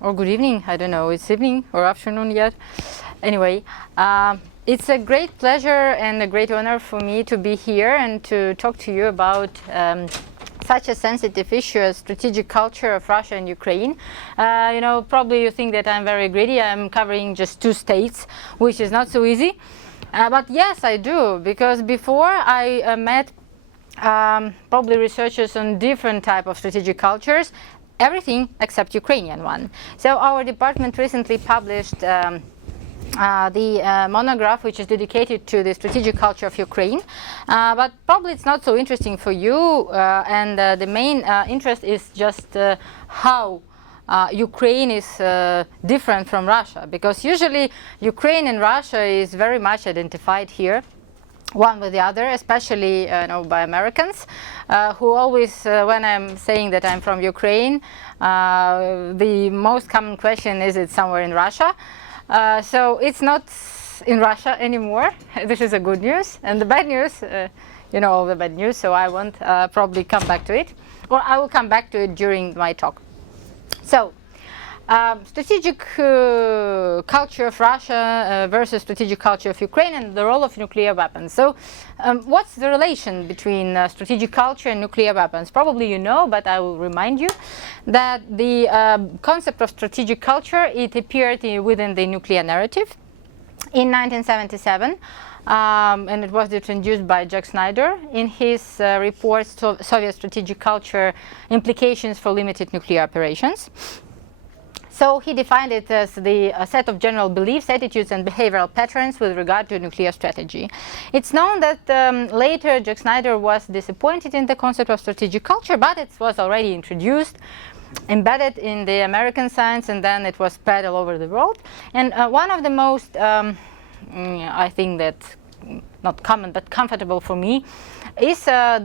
or good evening, I don't know, it's evening or afternoon yet. Anyway, it's a great pleasure and a great honor for me to be here and to talk to you about such a sensitive issue as strategic culture of Russia and Ukraine. Probably you think that I'm very greedy. I'm covering just 2 states, which is not so easy. But yes, I do, because before I met probably researchers on different type of strategic cultures, everything except Ukrainian one. So our department recently published the monograph, which is dedicated to the strategic culture of Ukraine, but probably it's not so interesting for you, and the main interest is just how Ukraine is different from Russia, because usually Ukraine and Russia is very much identified here, one with the other, especially by Americans, who always, when I'm saying that I'm from Ukraine, the most common question is, it somewhere in Russia? So it's not in Russia anymore. This is a good news. And the bad news, all the bad news, so I won't probably come back to it, or I will come back to it during my talk. So, strategic culture of Russia versus strategic culture of Ukraine and the role of nuclear weapons. So, what's the relation between strategic culture and nuclear weapons? Probably you know, but I will remind you that the concept of strategic culture, it appeared within the nuclear narrative in 1977. And it was introduced by Jack Snyder in his report, Soviet Strategic Culture, Implications for Limited Nuclear Operations. So he defined it as the set of general beliefs, attitudes, and behavioral patterns with regard to nuclear strategy. It's known that later Jack Snyder was disappointed in the concept of strategic culture, but it was already introduced, embedded in the American science, and then it was spread all over the world. And one of the most, I think that not common but comfortable for me, is a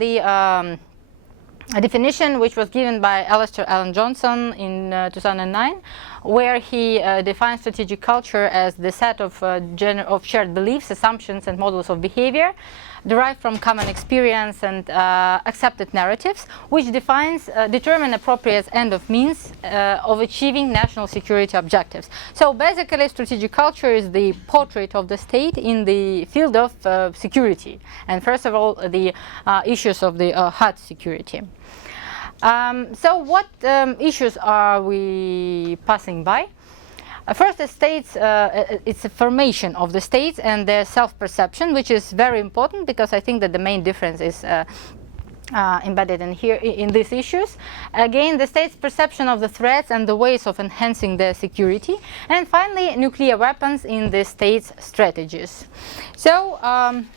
definition which was given by Alistair Allen Johnson in 2009, where he defines strategic culture as the set of shared beliefs, assumptions, and models of behavior derived from common experience and accepted narratives, which determine appropriate end of means of achieving national security objectives. So basically, strategic culture is the portrait of the state in the field of security, and first of all, the issues of the hard security. So what issues are we passing by? First, the states, it's a formation of the states and their self-perception, which is very important, because I think that the main difference is embedded in here in these issues. Again, the state's perception of the threats and the ways of enhancing their security, and finally, nuclear weapons in the state's strategies. So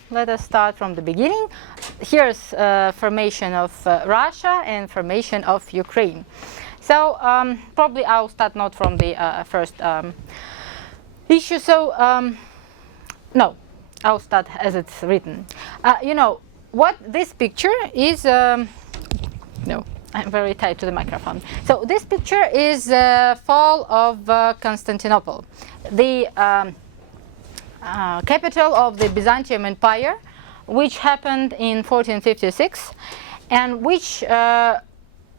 let us start from the beginning. Here's formation of Russia and formation of Ukraine. So probably I'll start not from the first issue. So no, I'll start as it's written. What this picture is, no, I'm very tied to the microphone. So this picture is fall of Constantinople, the capital of the Byzantium Empire, which happened in 1456, and which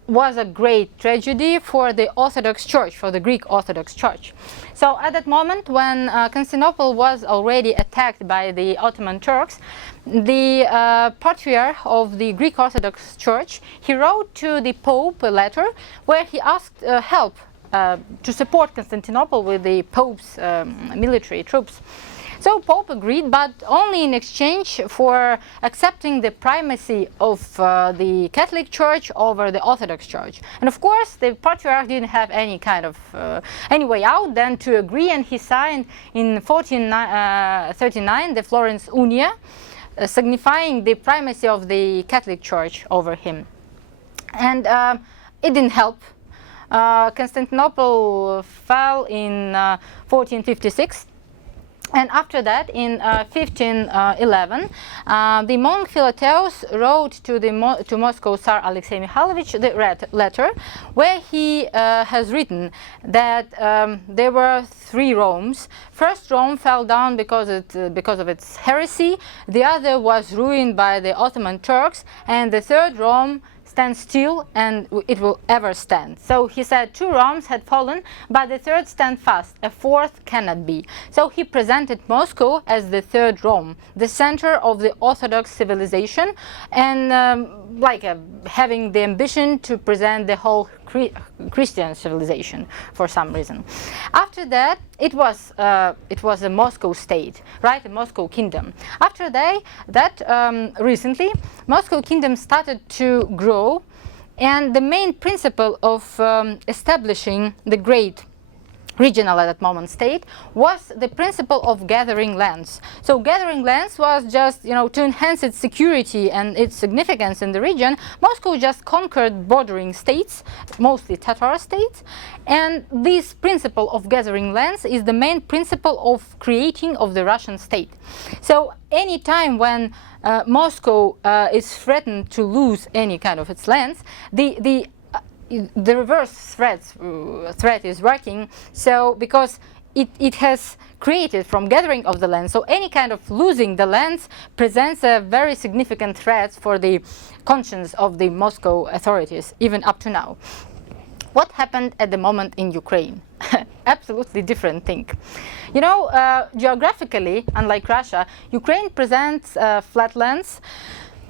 was a great tragedy for the Orthodox Church, for the Greek Orthodox Church. So at that moment, when Constantinople was already attacked by the Ottoman Turks, the patriarch of the Greek Orthodox Church, he wrote to the Pope a letter where he asked help to support Constantinople with the Pope's military troops. So Pope agreed, but only in exchange for accepting the primacy of the Catholic Church over the Orthodox Church. And of course, the Patriarch didn't have any kind of any way out than to agree, and he signed in 1439 the Florence Unia, signifying the primacy of the Catholic Church over him. And it didn't help. Constantinople fell in 1456. And after that, in 1511, the monk Philoteos wrote to Moscow Tsar Alexei Mikhailovich the letter, where he has written that there were 3 Romes. First Rome fell down because of its heresy. The other was ruined by the Ottoman Turks, and the third Rome stand still and it will ever stand. So he said 2 Romes had fallen, but the third stand fast, a fourth cannot be. So he presented Moscow as the third Rome, the center of the Orthodox civilization, and having the ambition to present the whole Christian civilization for some reason. After that, it was a Moscow state, right, a Moscow kingdom. After that, recently, Moscow kingdom started to grow, and the main principle of establishing the great regional at that moment state was the principle of gathering lands. So gathering lands was just, to enhance its security and its significance in the region. Moscow just conquered bordering states, mostly Tatar states, and this principle of gathering lands is the main principle of creating of the Russian state. So any time when Moscow is threatened to lose any kind of its lands, the reverse threat is working. So because it has created from gathering of the land, so any kind of losing the lands presents a very significant threat for the conscience of the Moscow authorities, even up to now. What happened at the moment in Ukraine? Absolutely different thing. Geographically, unlike Russia, Ukraine presents flatlands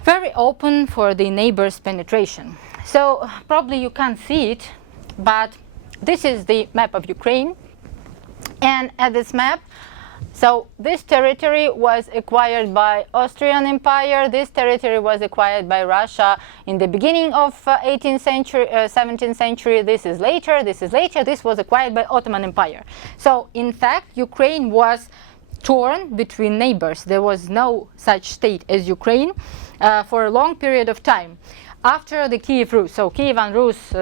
very open for the neighbors' penetration. So probably you can't see it, but this is the map of Ukraine. And at this map, so this territory was acquired by Austrian Empire. This territory was acquired by Russia in the beginning of 18th century, 17th century. This is later, this is later. This was acquired by Ottoman Empire. So in fact, Ukraine was torn between neighbors. There was no such state as Ukraine for a long period of time. After the Kiev Rus, so Kievan Rus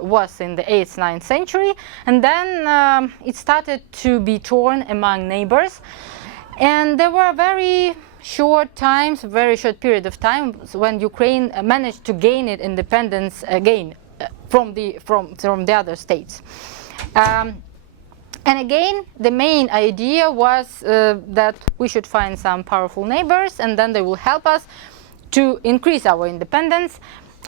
was in the 8th, 9th century, and then it started to be torn among neighbors, and there were very short period of time when Ukraine managed to gain its independence again from the other states. And again, the main idea was that we should find some powerful neighbors, and then they will help us to increase our independence.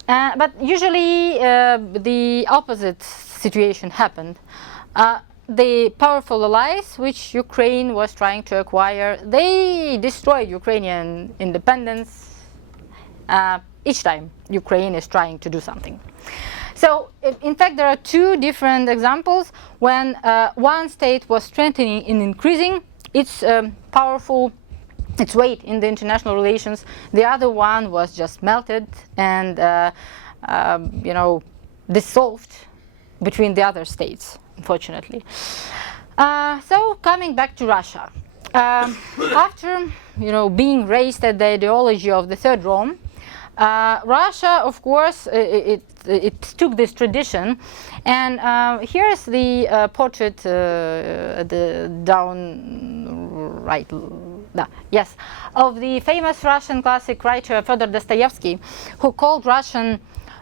But usually the opposite situation happened. The powerful allies which Ukraine was trying to acquire, they destroyed Ukrainian independence each time Ukraine is trying to do something. So in fact there are 2 different examples when one state was strengthening and increasing its its weight in the international relations. The other one was just melted and dissolved between the other states, unfortunately. So coming back to Russia, after being raised at the ideology of the Third Rome, Russia, of course, it took this tradition, and here's the portrait, the down right, yes, of the famous Russian classic writer Fyodor Dostoevsky, who called Russian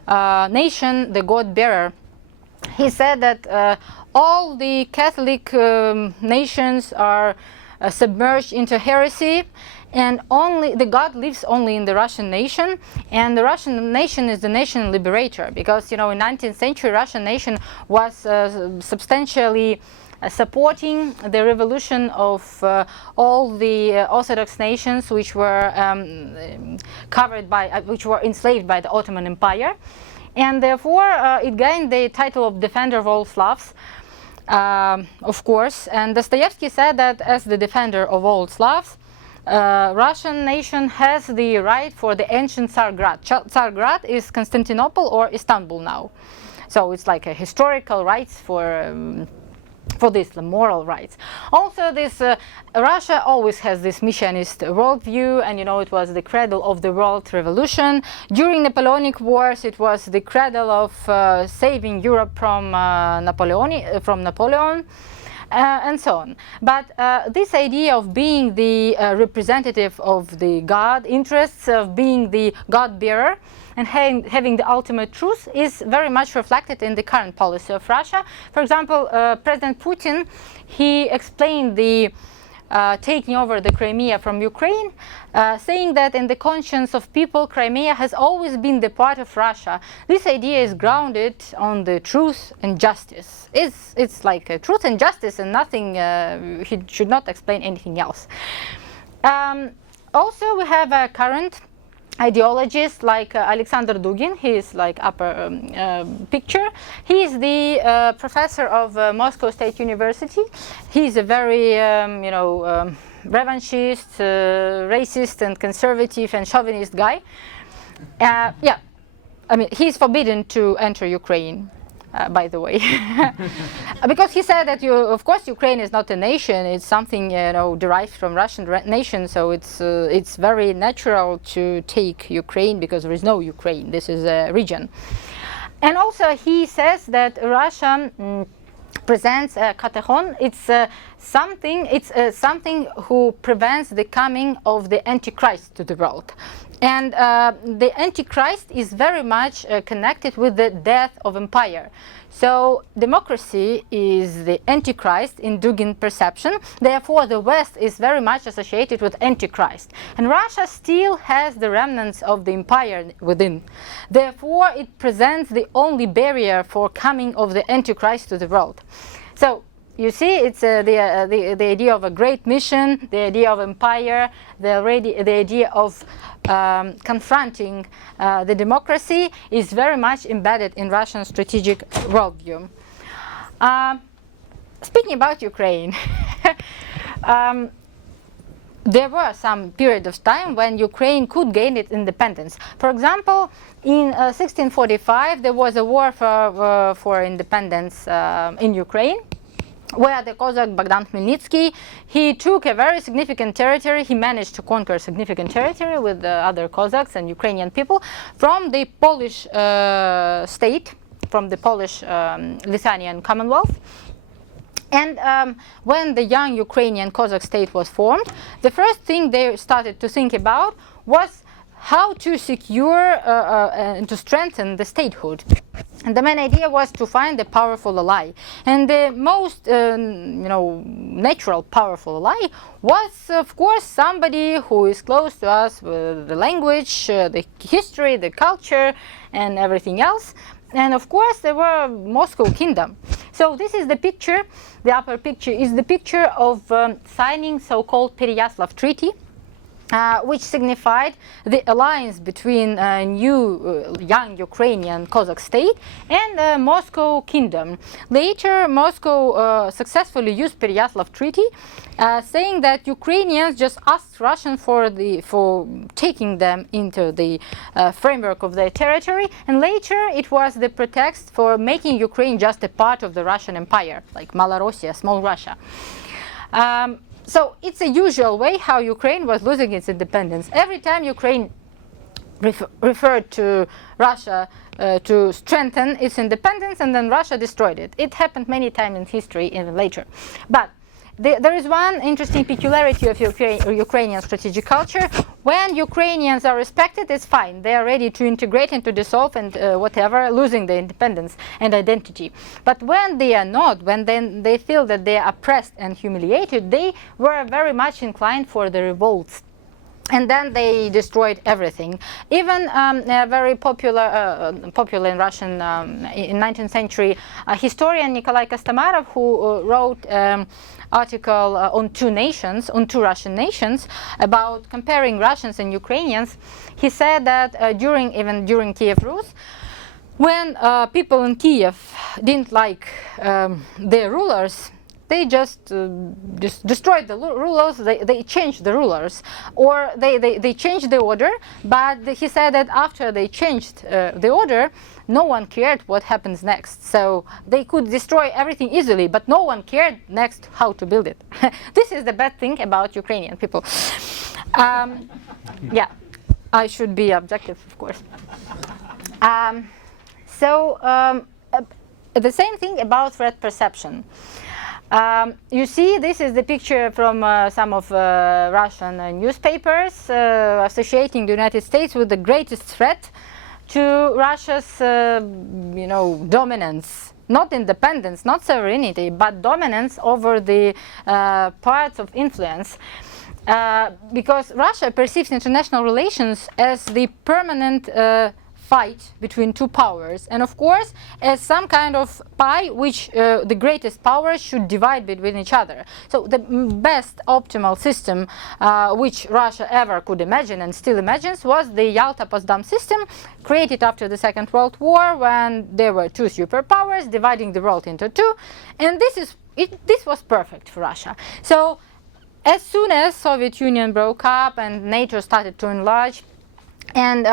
nation the God-bearer. He said that all the Catholic nations are submerged into heresy, and only the God lives only in the Russian nation, and the Russian nation is the nation liberator, because in 19th century Russian nation was substantially supporting the revolution of all the Orthodox nations which were which were enslaved by the Ottoman Empire, and therefore it gained the title of defender of all Slavs. Of course, and Dostoevsky said that as the defender of all Slavs, Russian nation has the right for the ancient Tsargrad. Tsargrad is Constantinople or Istanbul now, so it's like a historical rights for this, the moral rights. Also, this Russia always has this missionist worldview, and it was the cradle of the world revolution. During Napoleonic Wars, it was the cradle of saving Europe from Napoleon. And so on. But this idea of being the representative of the God interests, of being the God-bearer, and having the ultimate truth is very much reflected in the current policy of Russia. For example, President Putin, he explained the taking over the Crimea from Ukraine, saying that in the conscience of people, Crimea has always been the part of Russia. This idea is grounded on the truth and justice. It's like a truth and justice and nothing, he should not explain anything else. Also, we have a current ideologists like Alexander Dugin. He is like upper picture. He is the professor of Moscow State University. He is a very revanchist, racist and conservative and chauvinist guy. Yeah, I mean, he's forbidden to enter Ukraine. By the way, because he said that of course Ukraine is not a nation; it's something derived from Russian nation. So it's very natural to take Ukraine because there is no Ukraine. This is a region, and also he says that Russia presents a katechon. It's something who prevents the coming of the Antichrist to the world. And the Antichrist is very much connected with the death of empire. So democracy is the Antichrist in Dugin perception. Therefore, the West is very much associated with Antichrist. And Russia still has the remnants of the empire within. Therefore, it presents the only barrier for coming of the Antichrist to the world. So you see, it's the idea of a great mission, the idea of empire, the idea of confronting the democracy is very much embedded in Russian strategic worldview. Speaking about Ukraine, there were some period of time when Ukraine could gain its independence. For example, in 1645 there was a war for independence in Ukraine, where the Cossack Bogdan Khmelnytsky, he took a very significant territory. He managed to conquer significant territory with the other Cossacks and Ukrainian people from the Polish state, from the Polish Lithuanian Commonwealth. And when the young Ukrainian Cossack state was formed, the first thing they started to think about was how to secure and to strengthen the statehood. And the main idea was to find a powerful ally. And the most natural powerful ally was, of course, somebody who is close to us with the language, the history, the culture, and everything else. And of course, there were Moscow Kingdom. So this is the picture. The upper picture is the picture of signing so-called Pereyaslav Treaty, which signified the alliance between a new young Ukrainian Cossack state and Moscow Kingdom. Later, Moscow successfully used Pereyaslav Treaty, saying that Ukrainians just asked Russians for taking them into the framework of their territory, and later it was the pretext for making Ukraine just a part of the Russian Empire, like Malorussia, small Russia. So it's a usual way how Ukraine was losing its independence. Every time Ukraine referred to Russia to strengthen its independence, and then Russia destroyed it. It happened many times in history, even later. But there is one interesting peculiarity of Ukrainian strategic culture. When Ukrainians are respected, it's fine. They are ready to integrate and to dissolve and whatever, losing their independence and identity. But when they are not, when they feel that they are oppressed and humiliated, they were very much inclined for the revolts. And then they destroyed everything. Even a very popular in Russian in 19th century historian Nikolai Kostomarov, who wrote article on two Russian nations, about comparing Russians and Ukrainians. He said that during Kiev Rus, when people in Kiev didn't like their rulers, they just destroyed the rulers, they changed the rulers, or they changed the order, but he said that after they changed the order, no one cared what happens next. So they could destroy everything easily, but no one cared next how to build it. This is the bad thing about Ukrainian people. Yeah, I should be objective, of course. The same thing about threat perception. You see, this is the picture from some of Russian newspapers associating the United States with the greatest threat to Russia's, dominance not independence, not sovereignty, but dominance over the parts of influence. Because Russia perceives international relations as the permanent fight between two powers, and of course as some kind of pie which the greatest powers should divide between each other. So the best optimal system which Russia ever could imagine and still imagines was the Yalta-Potsdam system, created after the Second World War, when there were two superpowers dividing the world into two, and this was perfect for Russia. So as soon as Soviet Union broke up and NATO started to enlarge, and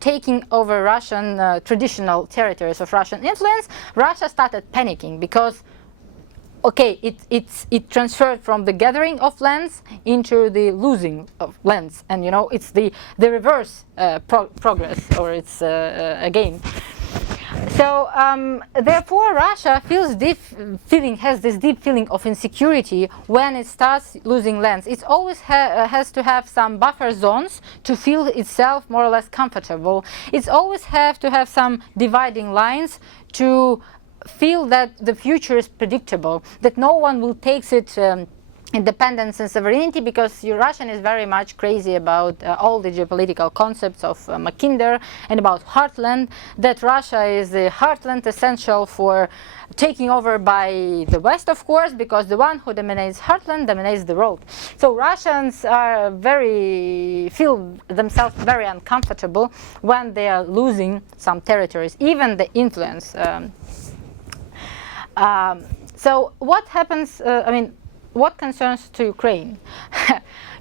taking over Russian traditional territories of Russian influence, Russia started panicking because, okay, it transferred from the gathering of lands into the losing of lands, and it's the reverse progress, or it's a game. So therefore, Russia has this deep feeling of insecurity when it starts losing lands. It always has to have some buffer zones to feel itself more or less comfortable. It always has to have some dividing lines to feel that the future is predictable, that no one will take its independence and sovereignty, because Russian is very much crazy about all the geopolitical concepts of Mackinder and about heartland, that Russia is the heartland essential for taking over by the West, of course, because the one who dominates heartland dominates the world. So Russians are feel themselves very uncomfortable when they are losing some territories, even the influence. So what happens, what concerns to Ukraine?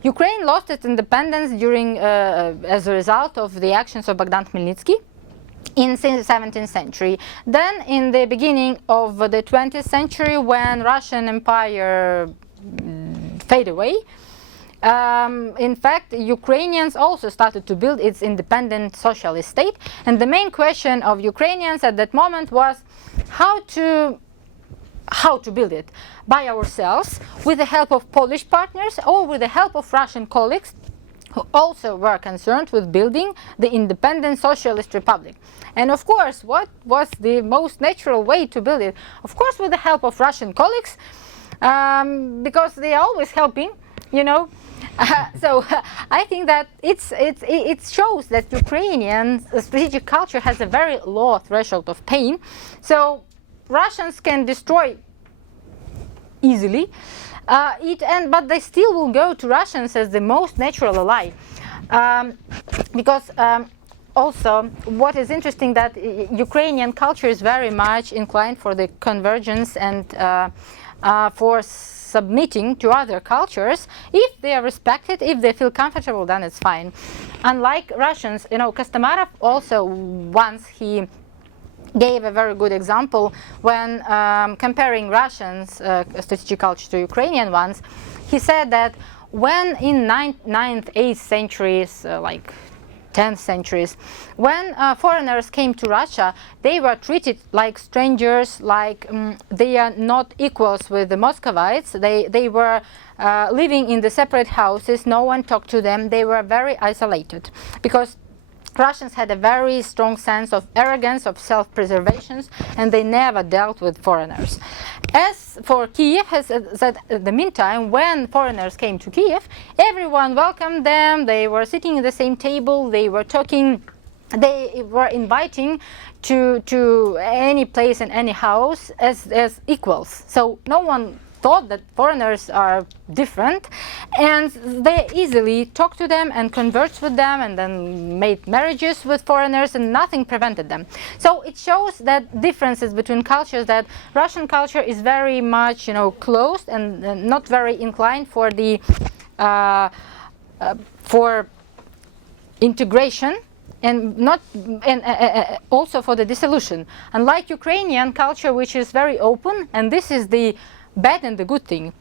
Ukraine lost its independence as a result of the actions of Bogdan Khmelnytsky in the 17th century. Then in the beginning of the 20th century, when Russian Empire faded away, in fact, Ukrainians also started to build its independent socialist state. And the main question of Ukrainians at that moment was how to build it, by ourselves, with the help of Polish partners, or with the help of Russian colleagues who also were concerned with building the independent socialist republic. And of course, what was the most natural way to build it? Of course, with the help of Russian colleagues, because they are always helping, So I think that it shows that Ukrainian strategic culture has a very low threshold of pain. So Russians can destroy easily but they still will go to Russians as the most natural ally, because also what is interesting, that Ukrainian culture is very much inclined for the convergence and for submitting to other cultures. If they are respected, if they feel comfortable, then it's fine. Unlike Russians, Kostomarov also once he gave a very good example when comparing Russians' strategic culture to Ukrainian ones. He said that when in 9th, 8th centuries, like 10th centuries, when foreigners came to Russia, they were treated like strangers, like they are not equals with the Muscovites. They were living in the separate houses, no one talked to them, they were very isolated, because Russians had a very strong sense of arrogance, of self-preservation, and they never dealt with foreigners. As for Kiev, in the meantime, when foreigners came to Kiev, everyone welcomed them, they were sitting at the same table, they were talking, they were inviting to any place and any house as equals. So no one thought that foreigners are different, and they easily talked to them and conversed with them and then made marriages with foreigners, and nothing prevented them. So it shows that differences between cultures, that Russian culture is very much closed and not very inclined for the for integration, and also for the dissolution, unlike Ukrainian culture, which is very open. And this is the bad and the good thing.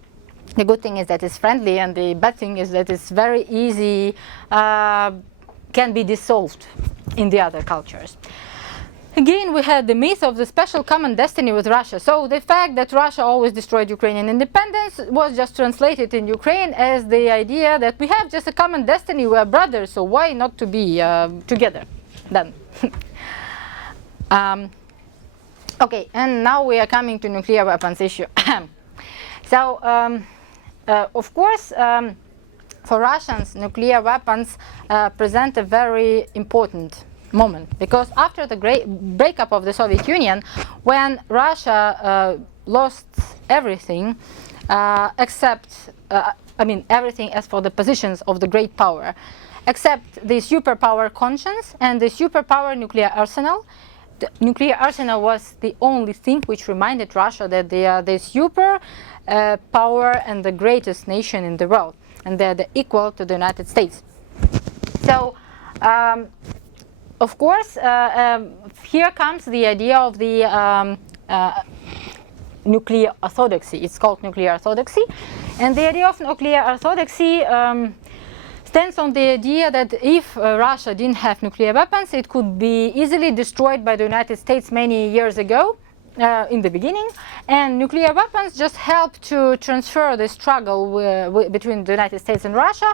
The good thing is that it's friendly, and the bad thing is that it's very easy, can be dissolved in the other cultures. Again, we had the myth of the special common destiny with Russia. So the fact that Russia always destroyed Ukrainian independence was just translated in Ukraine as the idea that we have just a common destiny, we are brothers, so why not to be together then? Okay, and now we are coming to nuclear weapons issue. So, of course, for Russians, nuclear weapons present a very important moment, because after the great breakup of the Soviet Union, when Russia lost everything except, everything as for the positions of the great power, except the superpower conscience and the superpower nuclear arsenal. The nuclear arsenal was the only thing which reminded Russia that they are the super power and the greatest nation in the world, and they're the equal to the United States. So, of course, here comes the idea of the nuclear orthodoxy. It's called nuclear orthodoxy, and the idea of nuclear orthodoxy stands on the idea that if Russia didn't have nuclear weapons, it could be easily destroyed by the United States many years ago, in the beginning, and nuclear weapons just help to transfer the struggle between the United States and Russia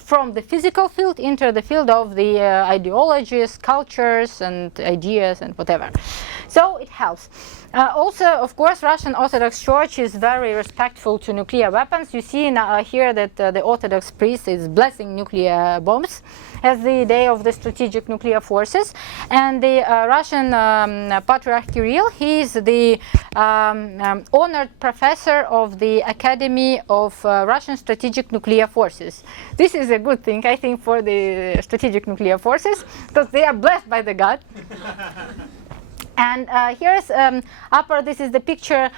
from the physical field into the field of the ideologies, cultures, and ideas, and whatever. So it helps. Also, of course, Russian Orthodox Church is very respectful to nuclear weapons. You see here that the Orthodox priest is blessing nuclear bombs as the day of the strategic nuclear forces. And the Russian Patriarch Kirill, he is the honored professor of the Academy of Russian Strategic Nuclear Forces. This is a good thing, I think, for the strategic nuclear forces, because they are blessed by the God. And here's this is the picture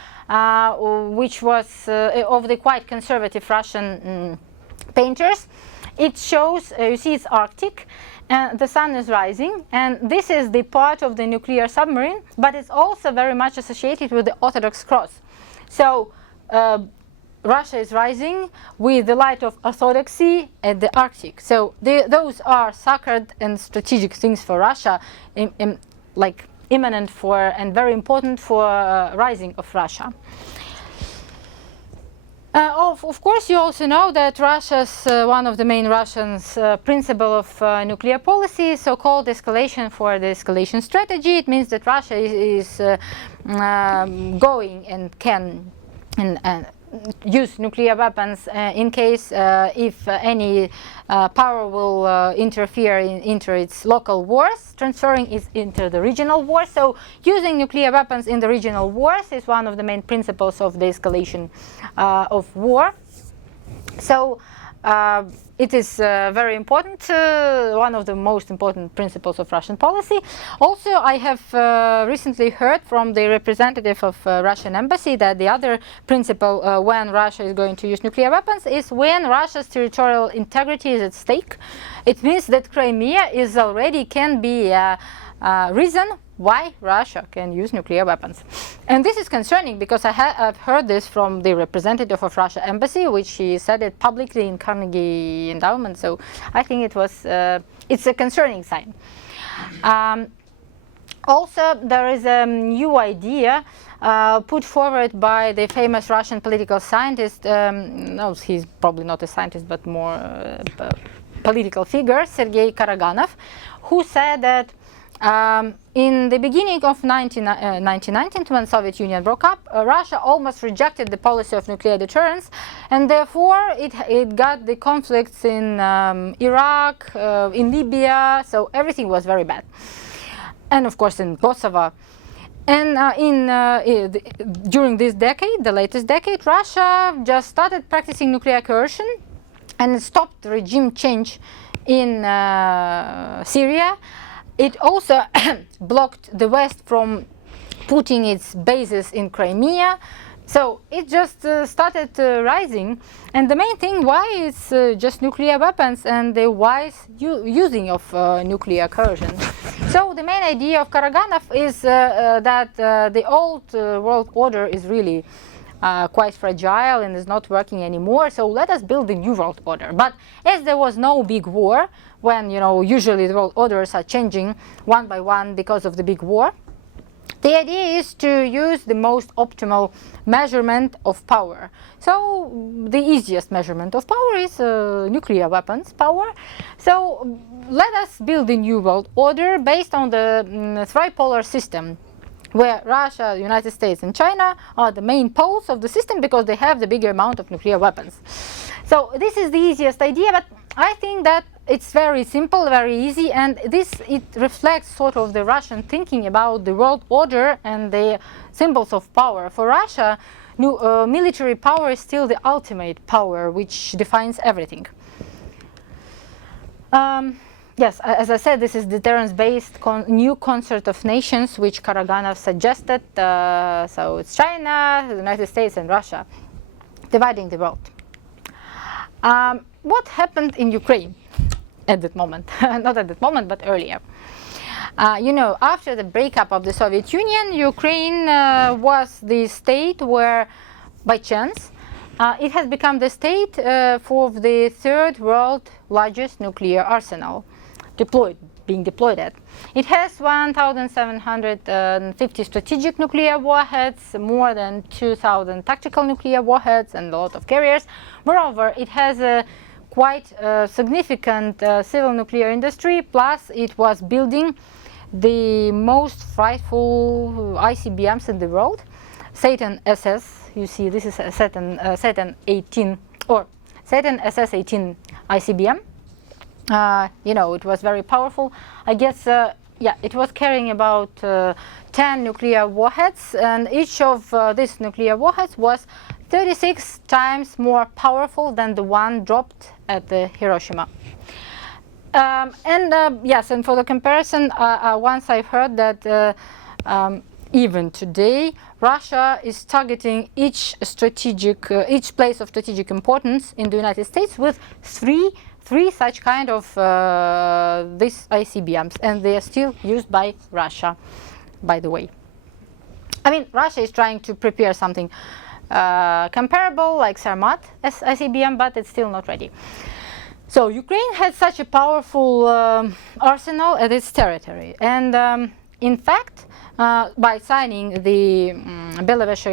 which was of the quite conservative Russian painters. It shows, you see, it's Arctic, and the sun is rising, and this is the part of the nuclear submarine, but it's also very much associated with the Orthodox cross. So Russia is rising with the light of orthodoxy at the Arctic. So those are sacred and strategic things for Russia, like imminent for and very important for rising of Russia. Of course, you also know that Russia's one of the main Russians' principle of nuclear policy is so-called escalation for the escalation strategy. It means that Russia is going and can use nuclear weapons in case if any power will interfere into its local wars, transferring it into the regional wars. So using nuclear weapons in the regional wars is one of the main principles of the escalation of war. So it is very important, one of the most important principles of Russian policy. Also, I have recently heard from the representative of Russian embassy that the other principle when Russia is going to use nuclear weapons is when Russia's territorial integrity is at stake. It means that Crimea is already can be a reason why Russia can use nuclear weapons. And this is concerning because I've heard this from the representative of Russia embassy, which he said it publicly in Carnegie Endowment. So I think it was it's a concerning sign. Also, there is a new idea put forward by the famous Russian political scientist. No, he's probably not a scientist, but more political figure, Sergei Karaganov, who said that in the beginning of 1919, when Soviet Union broke up, Russia almost rejected the policy of nuclear deterrence, and therefore it got the conflicts in Iraq, in Libya, so everything was very bad. And of course in Kosovo. And during this decade, the latest decade, Russia just started practicing nuclear coercion and stopped the regime change in Syria. It also blocked the West from putting its bases in Crimea. So it just started rising. And the main thing why is just nuclear weapons and the wise using of nuclear coercion. So the main idea of Karaganov is that the old world order is really quite fragile and is not working anymore, so let us build a new world order. But as there was no big war, when usually the world orders are changing one by one because of the big war, the idea is to use the most optimal measurement of power. So the easiest measurement of power is nuclear weapons power. So let us build a new world order based on the tripolar system. where Russia, the United States, and China are the main poles of the system because they have the bigger amount of nuclear weapons. So this is the easiest idea, but I think that it's very simple, very easy, and it reflects sort of the Russian thinking about the world order and the symbols of power. For Russia, military power is still the ultimate power, which defines everything. Yes, as I said, this is deterrence-based new concert of nations which Karaganov suggested. So it's China, the United States, and Russia, dividing the world. What happened in Ukraine at that moment? Not at that moment, but earlier. After the breakup of the Soviet Union, Ukraine was the state where, by chance, it has become the state for the third world largest nuclear arsenal being deployed at. It has 1,750 strategic nuclear warheads, more than 2,000 tactical nuclear warheads, and a lot of carriers. Moreover, it has a quite significant civil nuclear industry, plus it was building the most frightful ICBMs in the world. Satan SS, you see this is a Satan 18 or Satan SS-18 ICBM. It was very powerful. I guess, it was carrying about 10 nuclear warheads, and each of these nuclear warheads was 36 times more powerful than the one dropped at the Hiroshima. And for the comparison, once I've heard that even today, Russia is targeting each place of strategic importance in the United States with three such kind of these ICBMs, and they are still used by Russia, by the way. I mean, Russia is trying to prepare something comparable like Sarmat as ICBM, but it's still not ready. So Ukraine had such a powerful arsenal at its territory, and in fact, by signing the Belevich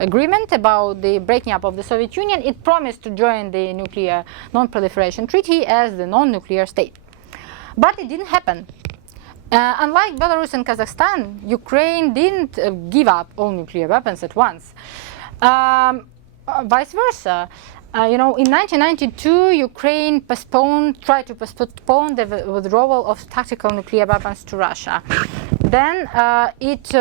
agreement about the breaking up of the Soviet Union, it promised to join the nuclear non-proliferation treaty as the non-nuclear state. But it didn't happen. Unlike Belarus and Kazakhstan, Ukraine didn't give up all nuclear weapons at once. Vice versa. In 1992, Ukraine tried to postpone the withdrawal of tactical nuclear weapons to Russia. Then it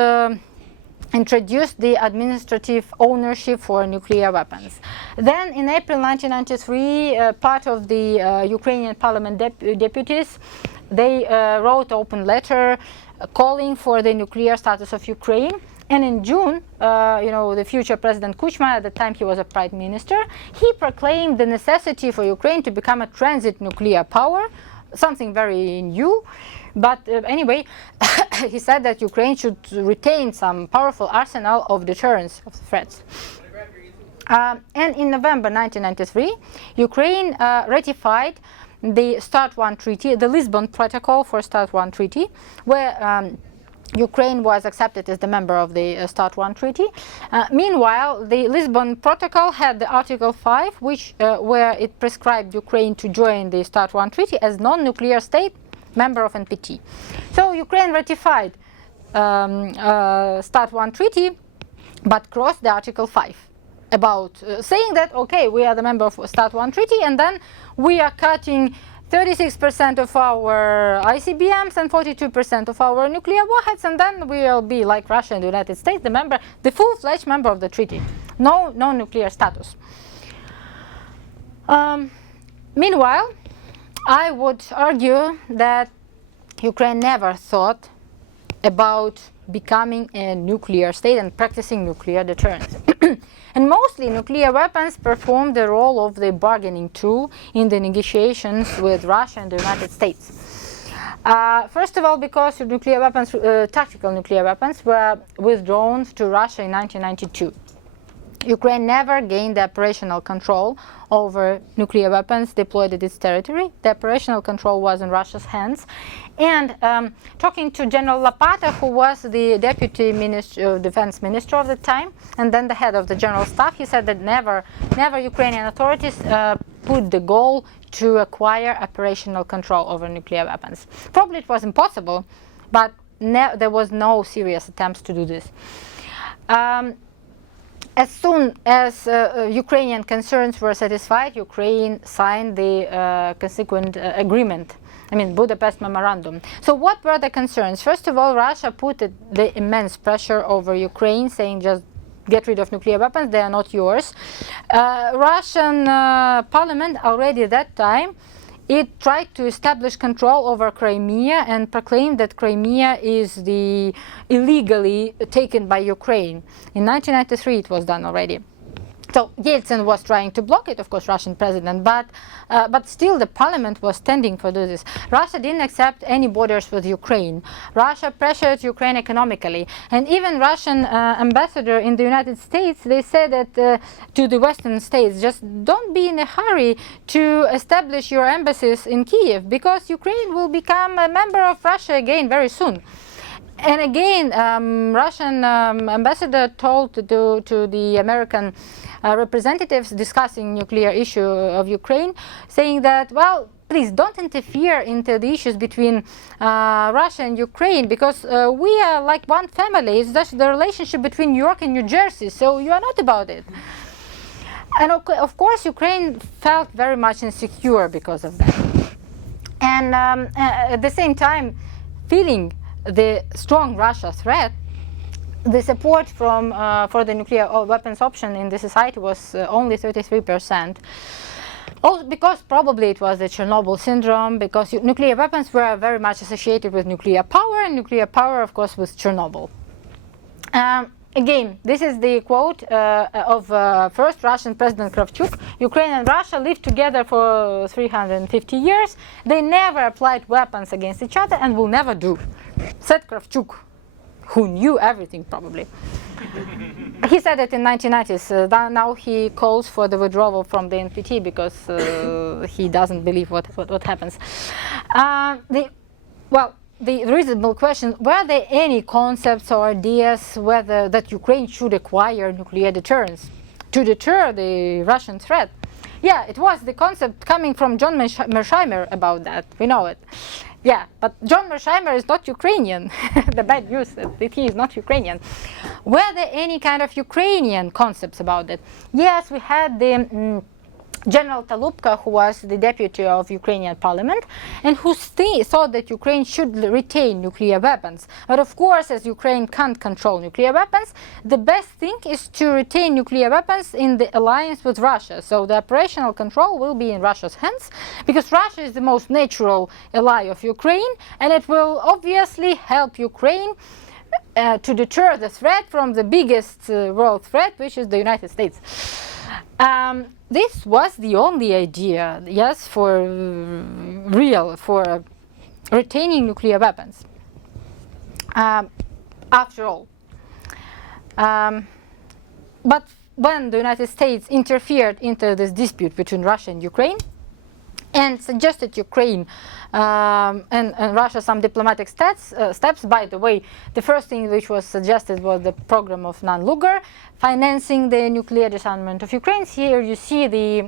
introduced the administrative ownership for nuclear weapons. Then in April 1993, part of the Ukrainian parliament deputies, they wrote an open letter calling for the nuclear status of Ukraine. And in June, the future President Kuchma, at the time he was a prime minister, he proclaimed the necessity for Ukraine to become a transit nuclear power, something very new. But anyway, he said that Ukraine should retain some powerful arsenal of deterrence of threats. And in November 1993, Ukraine ratified the START I treaty, the Lisbon Protocol for START I treaty, where Ukraine was accepted as the member of the START I treaty. Meanwhile, the Lisbon Protocol had the Article 5, where it prescribed Ukraine to join the START I treaty as non-nuclear state, member of NPT. So Ukraine ratified START I treaty, but crossed the Article 5 about saying that, okay, we are the member of START I treaty, and then we are cutting 36% of our ICBMs and 42% of our nuclear warheads, and then we will be like Russia and the United States, the full-fledged member of the treaty. No nuclear status. Meanwhile, I would argue that Ukraine never thought about becoming a nuclear state and practicing nuclear deterrence. And mostly nuclear weapons perform the role of the bargaining tool in the negotiations with Russia and the United States. First of all, because nuclear weapons, tactical nuclear weapons were withdrawn to Russia in 1992. Ukraine never gained the operational control over nuclear weapons deployed at its territory. The operational control was in Russia's hands. And talking to General Lopata, who was the Deputy Defense Minister of the time, and then the head of the General Staff, he said that never Ukrainian authorities put the goal to acquire operational control over nuclear weapons. Probably it was impossible, but there was no serious attempts to do this. As soon as Ukrainian concerns were satisfied, Ukraine signed the consequent agreement. I mean, Budapest Memorandum. So what were the concerns? First of all, Russia put the immense pressure over Ukraine, saying just get rid of nuclear weapons, they are not yours. Russian parliament already at that time, it tried to establish control over Crimea and proclaimed that Crimea is illegally taken by Ukraine. In 1993 it was done already. So Yeltsin was trying to block it, of course, Russian president, but still the parliament was standing for this. Russia didn't accept any borders with Ukraine. Russia pressured Ukraine economically, and even Russian ambassador in the United States, they said that to the Western states, just don't be in a hurry to establish your embassies in Kiev, because Ukraine will become a member of Russia again very soon. And again, Russian ambassador told to the American representatives discussing nuclear issue of Ukraine, saying that, well, please don't interfere into the issues between Russia and Ukraine, because we are like one family. It's just the relationship between New York and New Jersey, so you are not about it. And of course, Ukraine felt very much insecure because of that. And at the same time, feeling the strong Russia threat, the support for the nuclear weapons option in the society was only 33%. Also because probably it was the Chernobyl syndrome, because nuclear weapons were very much associated with nuclear power, and nuclear power, of course, with Chernobyl. Again, this is the quote of first Russian President Kravchuk. Ukraine and Russia lived together for 350 years. They never applied weapons against each other and will never do, said Kravchuk, who knew everything probably. He said it in 1990s. Now he calls for the withdrawal from the NPT because he doesn't believe what happens. The reasonable question, were there any concepts or ideas whether that Ukraine should acquire nuclear deterrence to deter the Russian threat? Yeah, it was the concept coming from John Mearsheimer about that. We know it. Yeah, but John Mearsheimer is not Ukrainian. The bad news that he is not Ukrainian. Were there any kind of Ukrainian concepts about it? Yes, we had the General Talupka, who was the deputy of Ukrainian parliament, and who thought that Ukraine should retain nuclear weapons. But of course, as Ukraine can't control nuclear weapons, the best thing is to retain nuclear weapons in the alliance with Russia. So the operational control will be in Russia's hands, because Russia is the most natural ally of Ukraine, and it will obviously help Ukraine to deter the threat from the biggest world threat, which is the United States. This was the only idea, yes, for retaining nuclear weapons, after all. But when the United States interfered into this dispute between Russia and Ukraine, and suggested Ukraine and Russia some diplomatic steps. By the way, the first thing which was suggested was the program of non-Lugar, financing the nuclear disarmament of Ukraine. Here you see the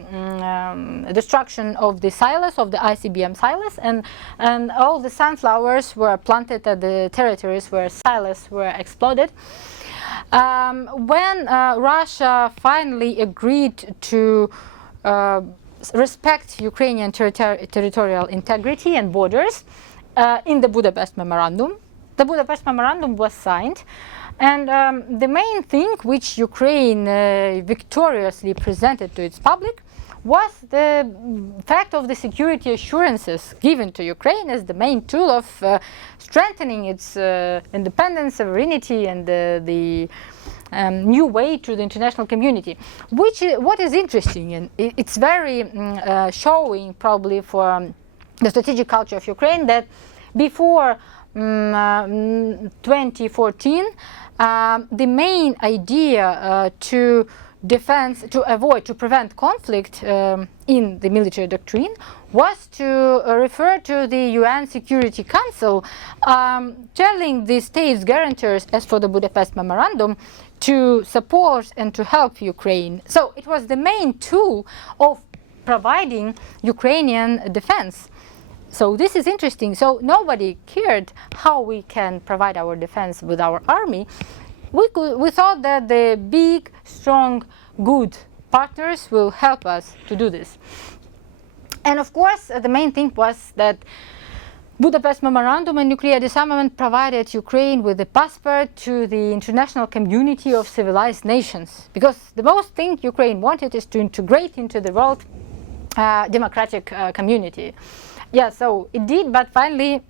destruction of the silos, of the ICBM silos, and all the sunflowers were planted at the territories where silos were exploded. When Russia finally agreed to respect Ukrainian territorial integrity and borders in the Budapest Memorandum. The Budapest Memorandum was signed, and the main thing which Ukraine victoriously presented to its public was the fact of the security assurances given to Ukraine as the main tool of strengthening its independence, sovereignty, and the new way to the international community. What is interesting, and it's very showing probably for the strategic culture of Ukraine, that before 2014, the main idea to prevent conflict in the military doctrine was to refer to the UN Security Council, telling the states guarantors, as for the Budapest Memorandum, to support and to help Ukraine. So it was the main tool of providing Ukrainian defense. So this is interesting. So nobody cared how we can provide our defense with our army. We thought that the big, strong, good partners will help us to do this. And of course, the main thing was that Budapest Memorandum and nuclear disarmament provided Ukraine with a passport to the international community of civilized nations. Because the most thing Ukraine wanted is to integrate into the world democratic community. Yeah, so it did, but finally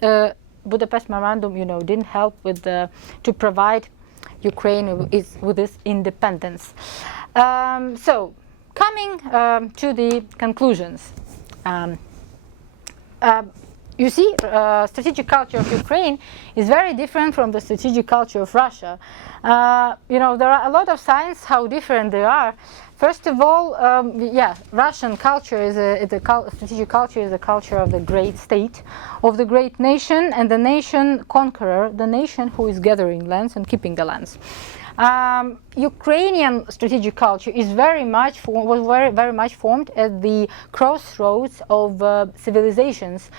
Budapest Memorandum, didn't help with to provide Ukraine with this independence. So coming to the conclusions. You see, strategic culture of Ukraine is very different from the strategic culture of Russia. There are a lot of signs how different they are. First of all, Russian culture strategic culture is a culture of the great state, of the great nation, and the nation conqueror, the nation who is gathering lands and keeping the lands. Ukrainian strategic culture is very much formed at the crossroads of civilizations.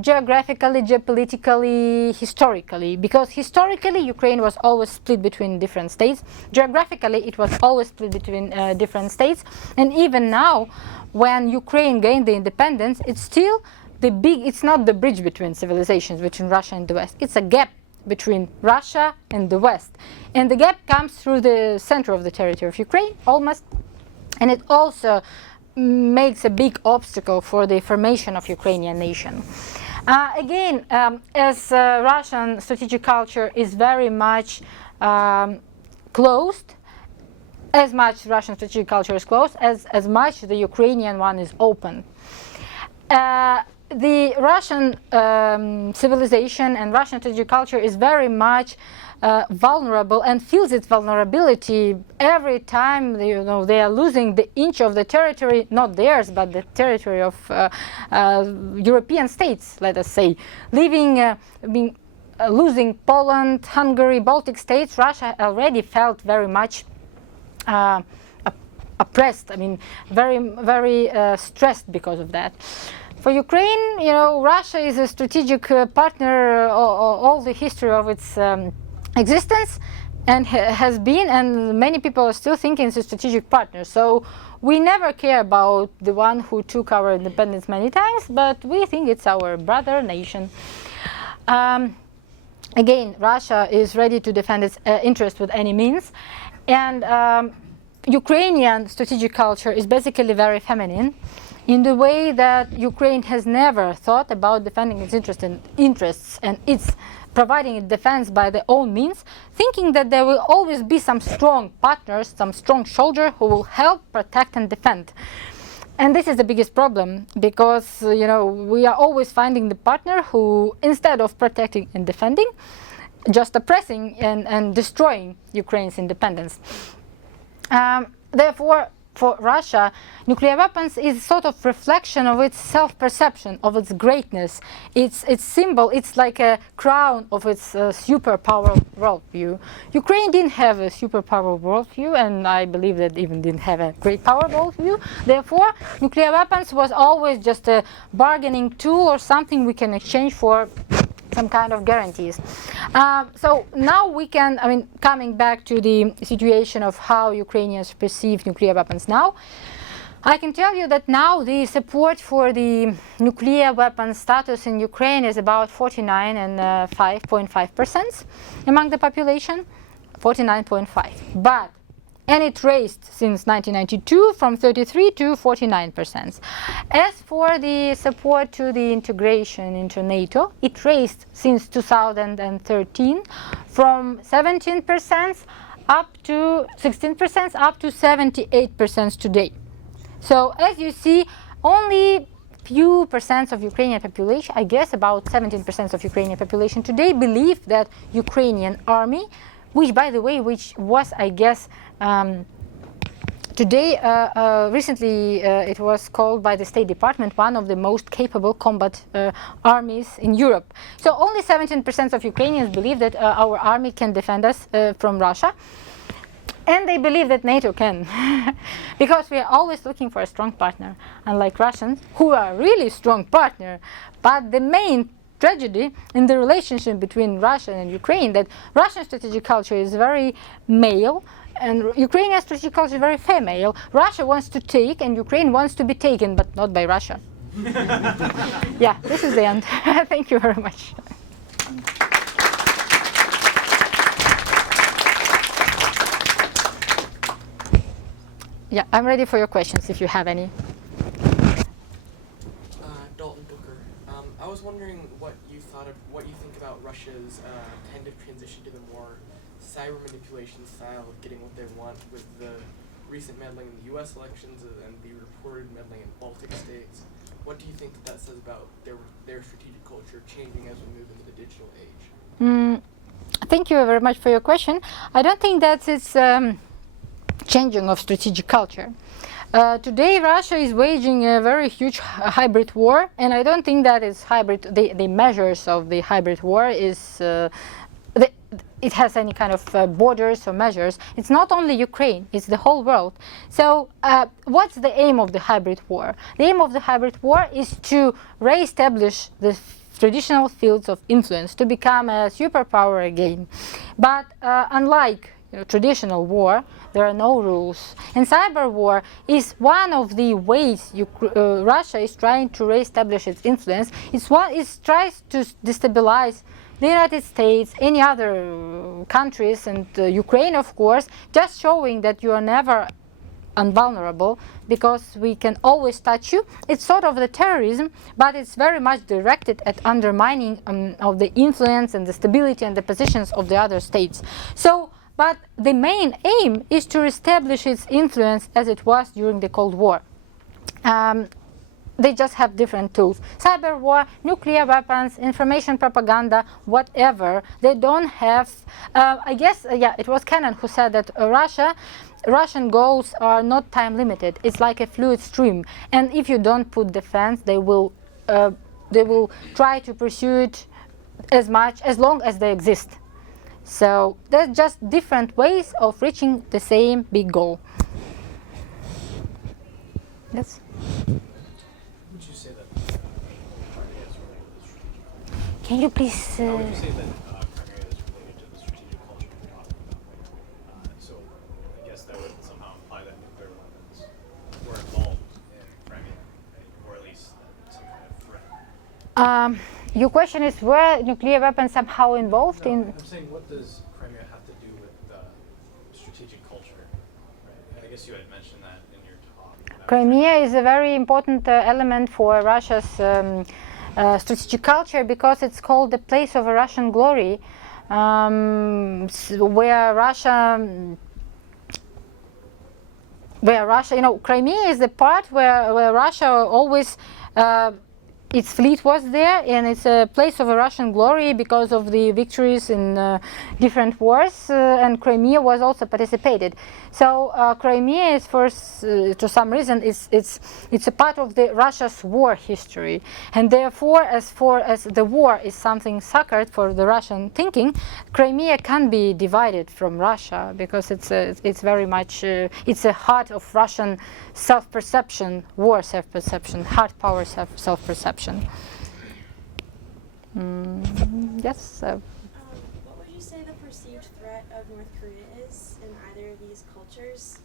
Geographically, geopolitically, historically, because historically Ukraine was always split between different states. Geographically, it was always split between different states, and even now, when Ukraine gained the independence, it's still it's not the bridge between civilizations, between Russia and the West. It's a gap between Russia and the West, and the gap comes through the center of the territory of Ukraine, almost, and it also makes a big obstacle for the formation of Ukrainian nation. Again, as Russian strategic culture is very much closed, as much Russian strategic culture is closed, as much the Ukrainian one is open. The Russian civilization and Russian strategic culture is very much vulnerable and feels its vulnerability every time they are losing the inch of the territory, not theirs, but the territory of European states, let us say. Losing Poland, Hungary, Baltic states, Russia already felt very much oppressed, very stressed because of that. For Ukraine, Russia is a strategic partner all the history of its existence, and has been, and many people are still thinking it's a strategic partner. So we never care about the one who took our independence many times, but we think it's our brother nation. Again, Russia is ready to defend its interest with any means, and Ukrainian strategic culture is basically very feminine, in the way that Ukraine has never thought about defending its interests and its providing its defense by their own means, thinking that there will always be some strong partners, some strong soldier who will help protect and defend. And this is the biggest problem, because we are always finding the partner who, instead of protecting and defending, just oppressing and destroying Ukraine's independence. Therefore, for Russia, nuclear weapons is sort of reflection of its self-perception, of its greatness. Its symbol, it's like a crown of its superpower worldview. Ukraine didn't have a superpower worldview, and I believe that even didn't have a great power worldview. Therefore, nuclear weapons was always just a bargaining tool or something we can exchange for some kind of guarantees. So now we can, coming back to the situation of how Ukrainians perceive nuclear weapons now, I can tell you that now the support for the nuclear weapon status in Ukraine is about 49.5% among the population, 49.5. And it raised since 1992 from 33 to 49%. As for the support to the integration into NATO, it raised since 2013 from 17% up to 16% up to 78% today. So as you see, only few percent of Ukrainian population, I guess about 17% of Ukrainian population today, believe that Ukrainian army, which by the way, was, I guess, today, recently it was called by the State Department one of the most capable combat armies in Europe. So only 17% of Ukrainians believe that our army can defend us from Russia. And they believe that NATO can, because we are always looking for a strong partner, unlike Russians, who are a really strong partner. But the main tragedy in the relationship between Russia and Ukraine, that Russian strategic culture is very male, and Ukrainian strategic culture is very female. Russia wants to take, and Ukraine wants to be taken, but not by Russia. Yeah, this is the end. Thank you very much. Yeah, I'm ready for your questions if you have any. Dalton Booker. I was wondering what you think about Russia's tentative transition to the more cyber manipulation style of getting what they want, with the recent meddling in the U.S. elections and the reported meddling in Baltic states. What do you think that says about their strategic culture changing as we move into the digital age? Thank you very much for your question. I don't think that it's changing of strategic culture. Today Russia is waging a very huge hybrid war, and I don't think that is hybrid. The measures of the hybrid war is it has any kind of borders or measures. It's not only Ukraine, it's the whole world. So what's the aim of the hybrid war? The aim of the hybrid war is to re-establish the traditional fields of influence, to become a superpower again. But unlike traditional war, there are no rules. And cyber war is one of the ways Russia is trying to re-establish its influence. It tries to destabilize the United States, any other countries, and Ukraine, of course, just showing that you are never invulnerable, because we can always touch you. It's sort of the terrorism, but it's very much directed at undermining of the influence and the stability and the positions of the other states. So, but the main aim is to establish its influence as it was during the Cold War. They just have different tools. Cyber war, nuclear weapons, information propaganda, whatever. They don't have, I guess, it was Kennan who said that Russian goals are not time limited. It's like a fluid stream. And if you don't put defense, they will try to pursue it as long as they exist. So there's just different ways of reaching the same big goal. Yes? Would you say that Crimea is related to the strategic culture? Can you please... How would you say that Crimea is related to the strategic culture you're talking about? So I guess that would somehow imply that nuclear weapons were involved in Crimea, right? Or at least some kind of threat. Your question is, were nuclear weapons somehow involved in... I'm saying, what does Crimea have to do with the strategic culture? Right? I guess you had mentioned that in your talk. Crimea is a very important element for Russia's strategic culture, because it's called the place of Russian glory, where Russia, Crimea is the part where Russia always its fleet was there, and it's a place of Russian glory because of the victories in different wars, and Crimea was also participated. So Crimea is to some reason, it's a part of the Russia's war history, and therefore, as far as the war is something sacred for the Russian thinking, Crimea can be divided from Russia, because it's very much it's a heart of Russian self-perception, war self-perception, hard power self-perception. Yes. What would you say the perceived threat of North Korea is in either of these cultures?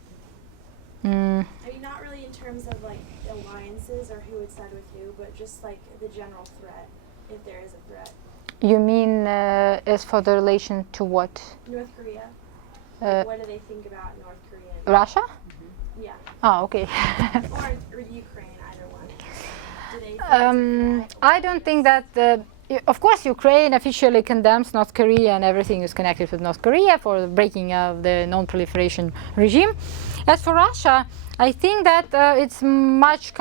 I mean, not really in terms of like alliances or who would side with who, but just like the general threat, if there is a threat. You mean as for the relation to what? North Korea. What do they think about North Korea? Russia? Mm-hmm. Yeah. Oh, okay. or Ukraine, either one. Do they I don't think that. Of course, Ukraine officially condemns North Korea, and everything is connected with North Korea for the breaking of the non-proliferation regime. As for Russia, I think that it's much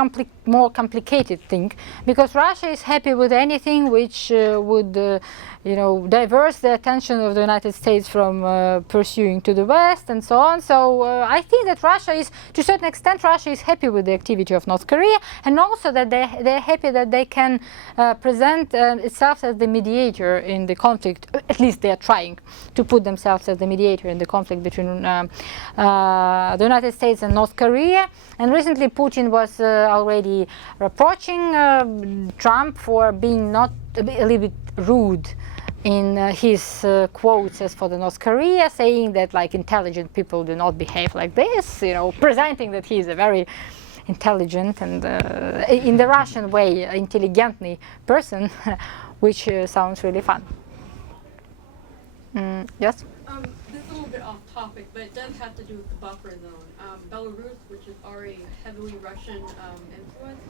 more complicated thing, because Russia is happy with anything which would divert the attention of the United States from pursuing to the West and so on. So I think that Russia is, to a certain extent, Russia is happy with the activity of North Korea, and also that they're happy that they can present itself as the mediator in the conflict. At least they are trying to put themselves as the mediator in the conflict between the United States and North Korea. And recently Putin was already reproaching Trump for being not a little bit rude in his quotes as for the North Korea, saying that like intelligent people do not behave like this, presenting that he is a very intelligent and in the Russian way, intelligently person, which sounds really fun. Yes? This is a little bit off topic, but it does have to do with the buffer zone. Belarus, which is already heavily Russian influenced,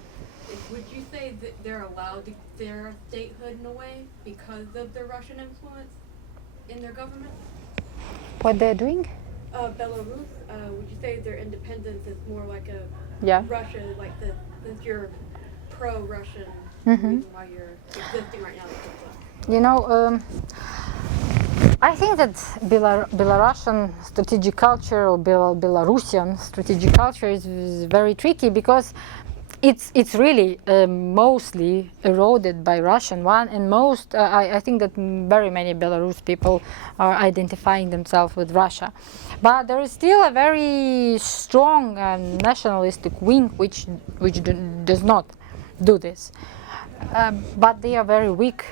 would you say that they're allowed to their statehood in a way because of the Russian influence in their government? What they're doing? Belarus, would you say their independence is more like a Russia, like since you're pro-Russian, reason why you're existing right now? I think that Belarusian strategic culture or Belarusian strategic culture is very tricky, because it's really mostly eroded by Russian one, and I think that very many Belarus people are identifying themselves with Russia. But there is still a very strong nationalistic wing which does not do this. But they are very weak,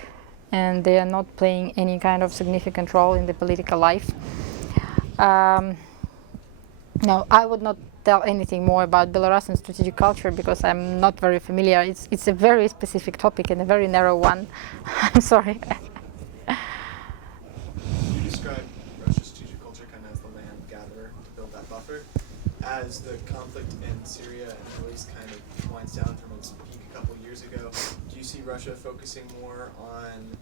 and they are not playing any kind of significant role in the political life. No, I would not tell anything more about Belarusian strategic culture, because I'm not very familiar. It's a very specific topic and a very narrow one. I'm sorry. You describe Russia's strategic culture kind of as the land gatherer to build that buffer. As the conflict in Syria and Middle East kind of winds down from its peak a couple years ago, do you see Russia focusing more on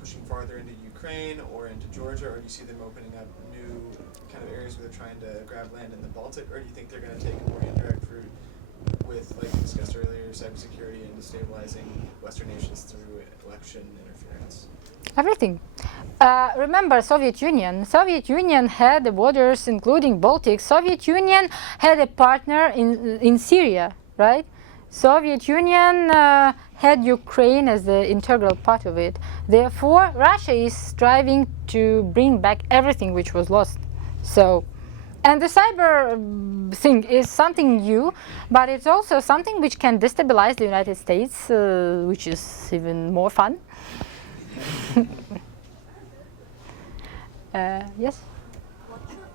pushing farther into Ukraine or into Georgia, or do you see them opening up new kind of areas where they're trying to grab land in the Baltic, or do you think they're going to take a more indirect route with, like we discussed earlier, cybersecurity and destabilizing Western nations through election interference? Everything. Remember Soviet Union. Soviet Union had the borders including Baltic. Soviet Union had a partner in Syria, right? Soviet Union had Ukraine as the integral part of it. Therefore, Russia is striving to bring back everything which was lost. So, and the cyber thing is something new, but it's also something which can destabilize the United States, which is even more fun. Yes? What's your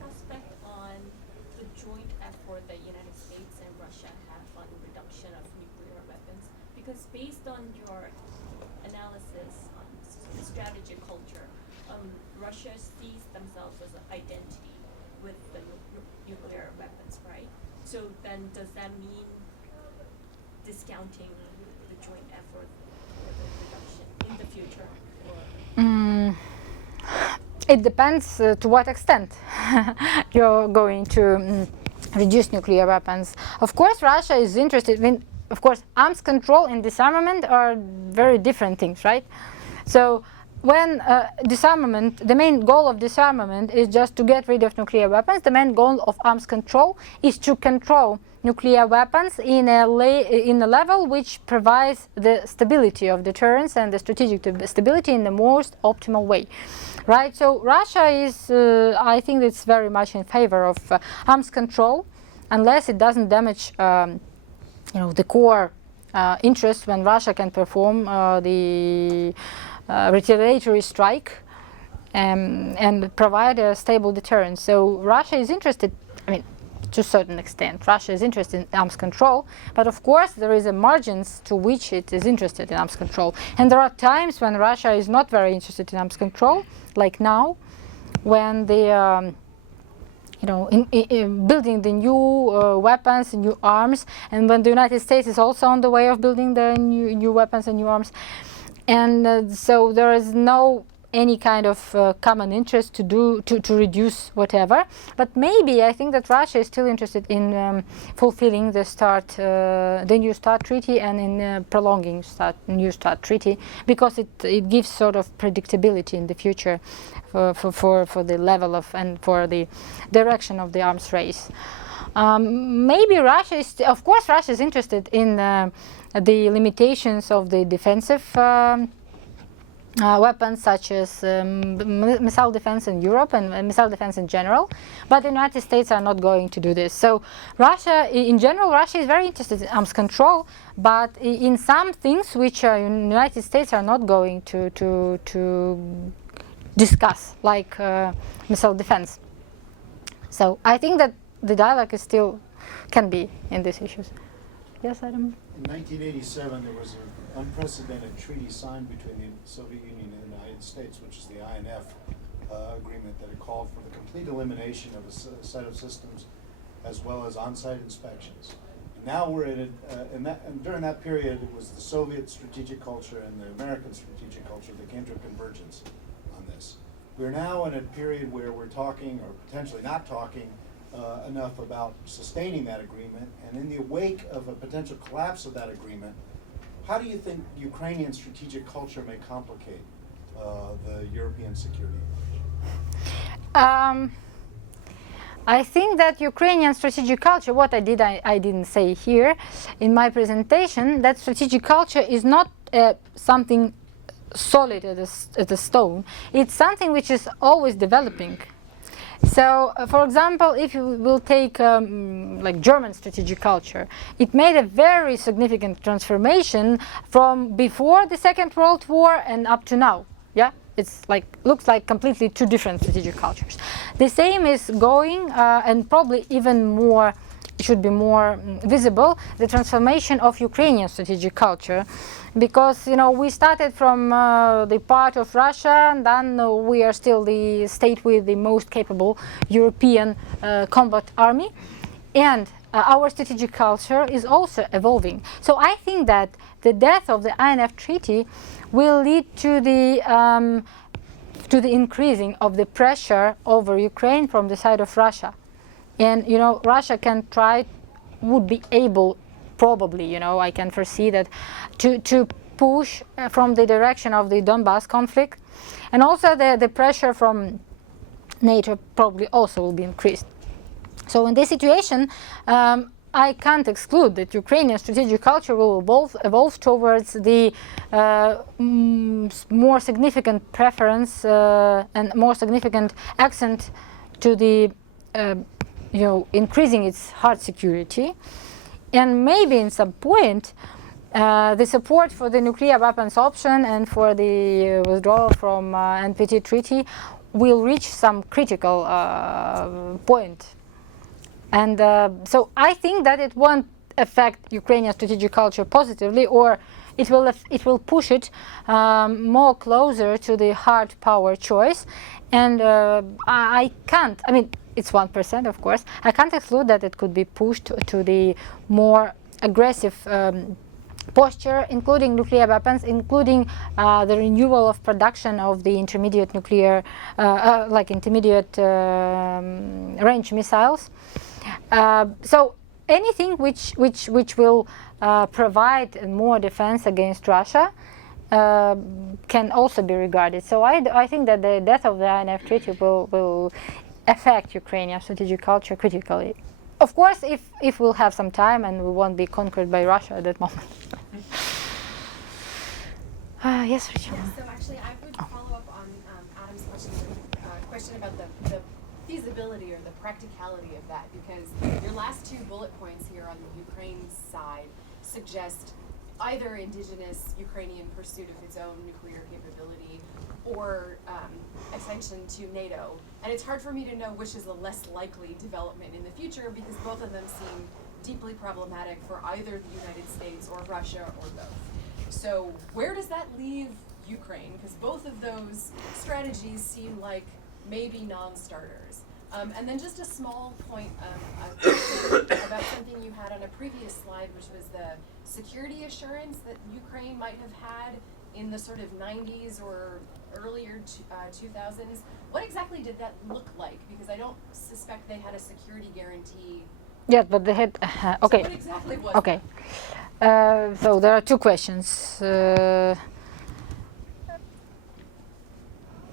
prospect on the joint effort that United States and Russia have on reduction of nuclear weapons? Because based on your analysis on strategy culture, Russia sees themselves as an identity with the nuclear weapons, right? So then does that mean discounting the joint effort for the reduction in the future? It depends to what extent you're going to reduce nuclear weapons. Of course, Russia is interested in, of course, arms control and disarmament are very different things, right? So when disarmament, the main goal of disarmament is just to get rid of nuclear weapons, the main goal of arms control is to control nuclear weapons in a level which provides the stability of deterrence and the strategic stability in the most optimal way, right? So Russia is, I think it's very much in favor of arms control, unless it doesn't damage, the core interest when Russia can perform the retaliatory strike and provide a stable deterrence. So Russia is interested, to a certain extent, Russia is interested in arms control, but of course there is a margins to which it is interested in arms control. And there are times when Russia is not very interested in arms control, like now, when they are in building the new weapons, new arms, and when the United States is also on the way of building the new weapons and new arms. And so there is no any kind of common interest to reduce whatever. But maybe I think that Russia is still interested in fulfilling the New START treaty and in prolonging New START treaty, because it gives sort of predictability in the future for the level of and for the direction of the arms race. Maybe Russia is, of course, Russia is interested in the limitations of the defensive weapons, such as missile defense in Europe and missile defense in general, but the United States are not going to do this. So Russia, in general, Russia is very interested in arms control, but in some things which the United States are not going to discuss, like missile defense. So I think that the dialogue is still can be in these issues. Yes, Adam? In 1987, there was an unprecedented treaty signed between the Soviet Union and the United States, which is the INF agreement, that it called for the complete elimination of a set of systems as well as on-site inspections. And now we're in and during that period, it was the Soviet strategic culture and the American strategic culture that came to a convergence on this. We're now in a period where we're talking, or potentially not talking, enough about sustaining that agreement, and in the wake of a potential collapse of that agreement, how do you think Ukrainian strategic culture may complicate the European security? I think that Ukrainian strategic culture, what I didn't say here in my presentation, that strategic culture is not something solid as a stone. It's something which is always developing. So, for example, if you will take like German strategic culture, it made a very significant transformation from before the Second World War and up to now. Yeah, it's like looks like completely two different strategic cultures. The same is going, and probably even more. It should be more visible, the transformation of Ukrainian strategic culture, because we started from the part of Russia, and then we are still the state with the most capable European combat army, and our strategic culture is also evolving. So I think that the death of the INF Treaty will lead to the increasing of the pressure over Ukraine from the side of Russia. And Russia would be able, probably, I can foresee that, to push from the direction of the Donbass conflict, and also the pressure from NATO probably also will be increased. So in this situation, I can't exclude that Ukrainian strategic culture will evolve towards the more significant preference and more significant accent to the increasing its hard security, and maybe in some point the support for the nuclear weapons option and for the withdrawal from NPT treaty will reach some critical point. And so I think that it won't affect Ukrainian strategic culture positively, or it will push it more closer to the hard power choice. And it's 1%, of course. I can't exclude that it could be pushed to the more aggressive posture, including nuclear weapons, including the renewal of production of the intermediate nuclear, intermediate range missiles. So anything which will provide more defense against Russia can also be regarded. So I think that the death of the INF Treaty will affect Ukrainian strategic culture critically. Of course, if we'll have some time and we won't be conquered by Russia at that moment. Yes, Rachel. Yeah, so actually, I would follow up on Adam's question about the feasibility or the practicality of that, because your last two bullet points here on the Ukraine side suggest either indigenous Ukrainian pursuit of its own nuclear capability or attention to NATO. And it's hard for me to know which is the less likely development in the future, because both of them seem deeply problematic for either the United States or Russia or both. So where does that leave Ukraine? Because both of those strategies seem like maybe non-starters. And then just a small point about something you had on a previous slide, which was the security assurance that Ukraine might have had in the sort of 90s or earlier 2000s. What exactly did that look like? Because I don't suspect they had a security guarantee. Yes, but they had. Okay. So what exactly was Okay. So there are two questions.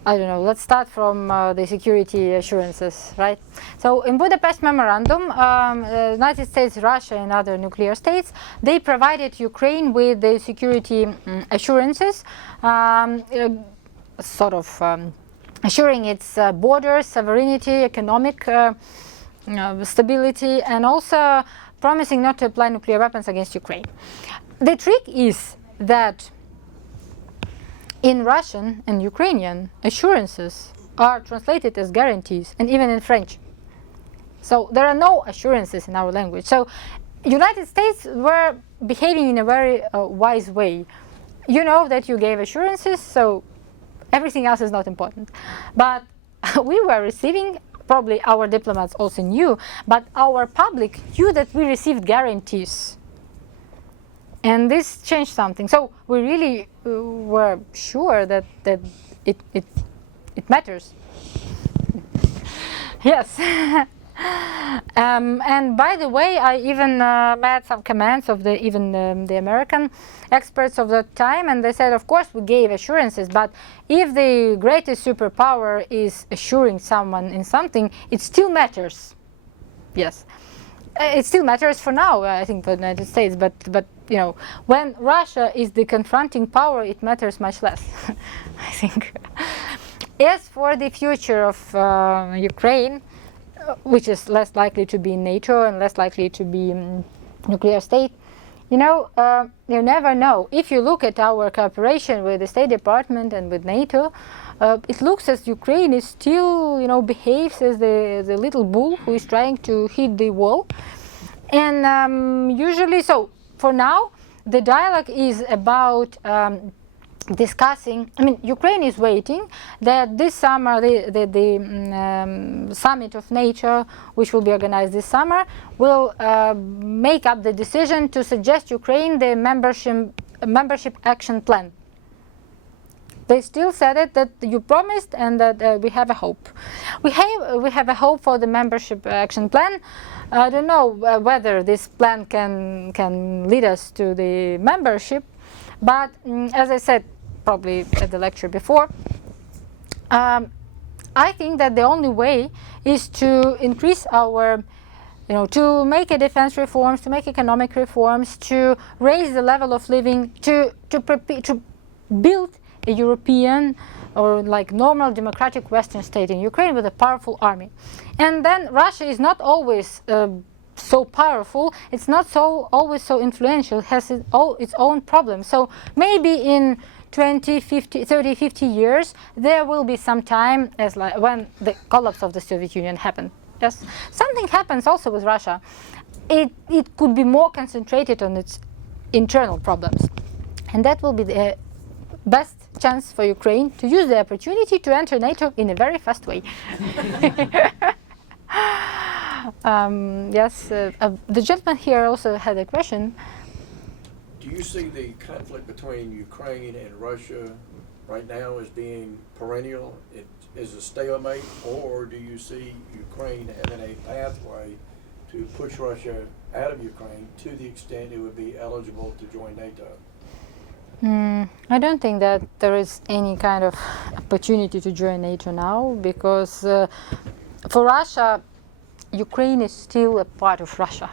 I don't know. Let's start from the security assurances, right? So in Budapest Memorandum, the United States, Russia, and other nuclear states, they provided Ukraine with the security assurances, assuring its borders, sovereignty, economic stability, and also promising not to apply nuclear weapons against Ukraine. The trick is that in Russian and Ukrainian, assurances are translated as guarantees, and even in French. So there are no assurances in our language. So United States were behaving in a very wise way. You know that you gave assurances, so everything else is not important. But we were receiving, probably our diplomats also knew, but our public knew that we received guarantees. And this changed something. So we really were sure that it matters. Yes. And by the way, I even met some comments of the American experts of that time, and they said, of course, we gave assurances, but if the greatest superpower is assuring someone in something, it still matters. Yes. It still matters for now, I think, for the United States, but you know, when Russia is the confronting power, it matters much less, I think. As for the future of Ukraine, which is less likely to be in NATO and less likely to be nuclear state, you know, you never know. If you look at our cooperation with the State Department and with NATO, it looks as Ukraine is still, you know, behaves as the little bull who is trying to hit the wall. And usually, so for now, the dialogue is about discussing. I mean, Ukraine is waiting that this summer the summit of NATO, which will be organized this summer, will make up the decision to suggest Ukraine the membership action plan. They still said it, that you promised, and that we have a hope. We have a hope for the membership action plan. I don't know whether this plan can lead us to the membership, but as I said, probably at the lecture before, I think that the only way is to increase our, you know, to make a defense reforms, to make economic reforms, to raise the level of living, to build a European or like normal democratic Western state in Ukraine with a powerful army. And then Russia is not always so powerful, it's not always so influential, it has its own problems. So maybe in 20, 50, 30, 50 years, there will be some time as when the collapse of the Soviet Union happened. Yes, something happens also with Russia. It could be more concentrated on its internal problems. And that will be the best chance for Ukraine to use the opportunity to enter NATO in a very fast way. Yes, the gentleman here also had a question. Do you see the conflict between Ukraine and Russia right now as being perennial? It is a stalemate, or do you see Ukraine having a pathway to push Russia out of Ukraine to the extent it would be eligible to join NATO? I don't think that there is any kind of opportunity to join NATO now, because for Russia, Ukraine is still a part of Russia.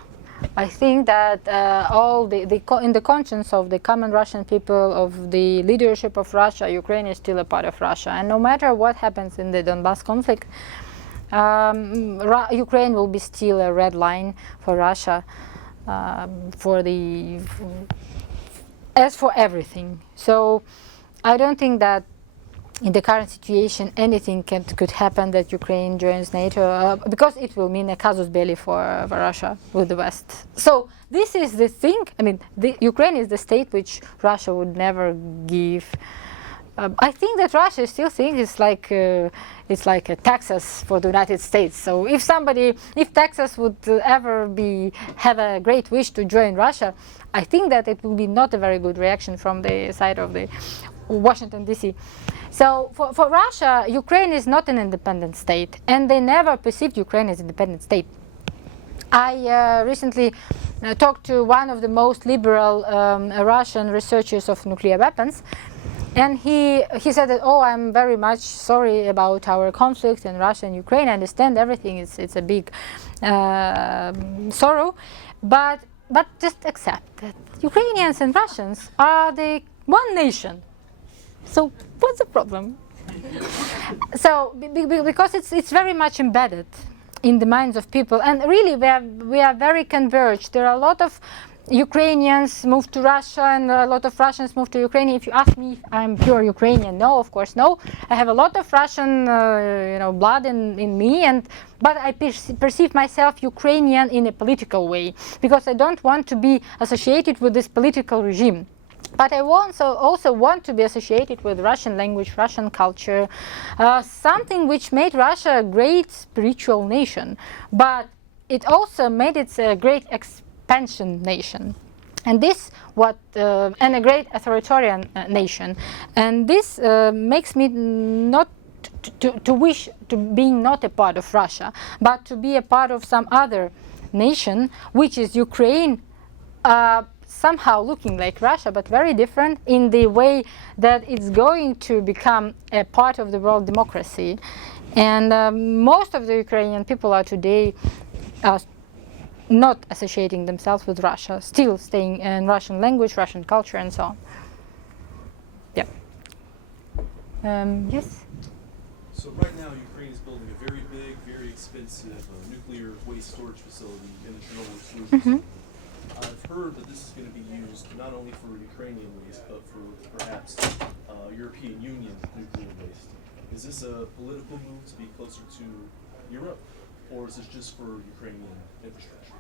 I think that in the conscience of the common Russian people, of the leadership of Russia, Ukraine is still a part of Russia. And no matter what happens in the Donbass conflict, Ukraine will be still a red line for Russia, as for everything. So I don't think that in the current situation anything could happen that Ukraine joins NATO, because it will mean a casus belli for Russia with the West. So this is the thing. I mean, Ukraine is the state which Russia would never give. I think that Russia still thinks it's like a Texas for the United States. So if Texas would ever have a great wish to join Russia, I think that it will be not a very good reaction from the side of the Washington, D.C. So for Russia, Ukraine is not an independent state, and they never perceived Ukraine as an independent state. I recently talked to one of the most liberal Russian researchers of nuclear weapons, and he said that, oh, I'm very much sorry about our conflict in Russia and Ukraine. I understand everything. It's a big sorrow, but just accept that Ukrainians and Russians are the one nation. So what's the problem? So because it's very much embedded in the minds of people, and really we are very converged. There are a lot of Ukrainians moved to Russia and a lot of Russians moved to Ukraine. If you ask me if I'm pure Ukrainian, no, of course no. I have a lot of Russian blood in me, but I perceive myself Ukrainian in a political way, because I don't want to be associated with this political regime. But I also want to be associated with Russian language, Russian culture, something which made Russia a great spiritual nation. But it also made it a great expansion nation, and and a great authoritarian nation. And this makes me not to wish to being not a part of Russia, but to be a part of some other nation, which is Ukraine. Somehow looking like Russia, but very different in the way that it's going to become a part of the world democracy. And most of the Ukrainian people are today not associating themselves with Russia, still staying in Russian language, Russian culture, and so on. Yeah. Yes? So right now, Ukraine is building a very big, very expensive nuclear waste storage facility in the Chernobyl solution. I've heard that this is going to be used not only for Ukrainian waste, but for perhaps European Union nuclear waste. Is this a political move to be closer to Europe, or is this just for Ukrainian infrastructure?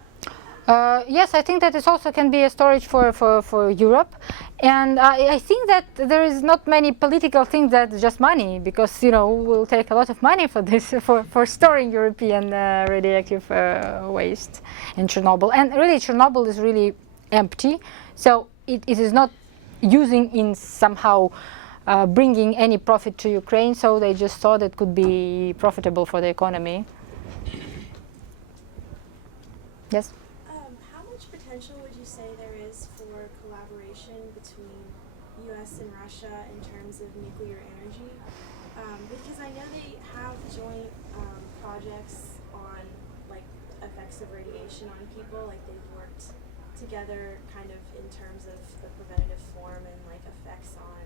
Yes, I think that it also can be a storage for Europe, and I think that there is not many political things that just money, because we'll take a lot of money for this for storing European radioactive waste in Chernobyl. And really, Chernobyl is really empty, so it is not using in somehow bringing any profit to Ukraine. So they just thought it could be profitable for the economy. Yes. Potential would you say there is for collaboration between U.S. and Russia in terms of nuclear energy? Because I know they have joint projects on effects of radiation on people. Like they've worked together kind of in terms of the preventative form and effects on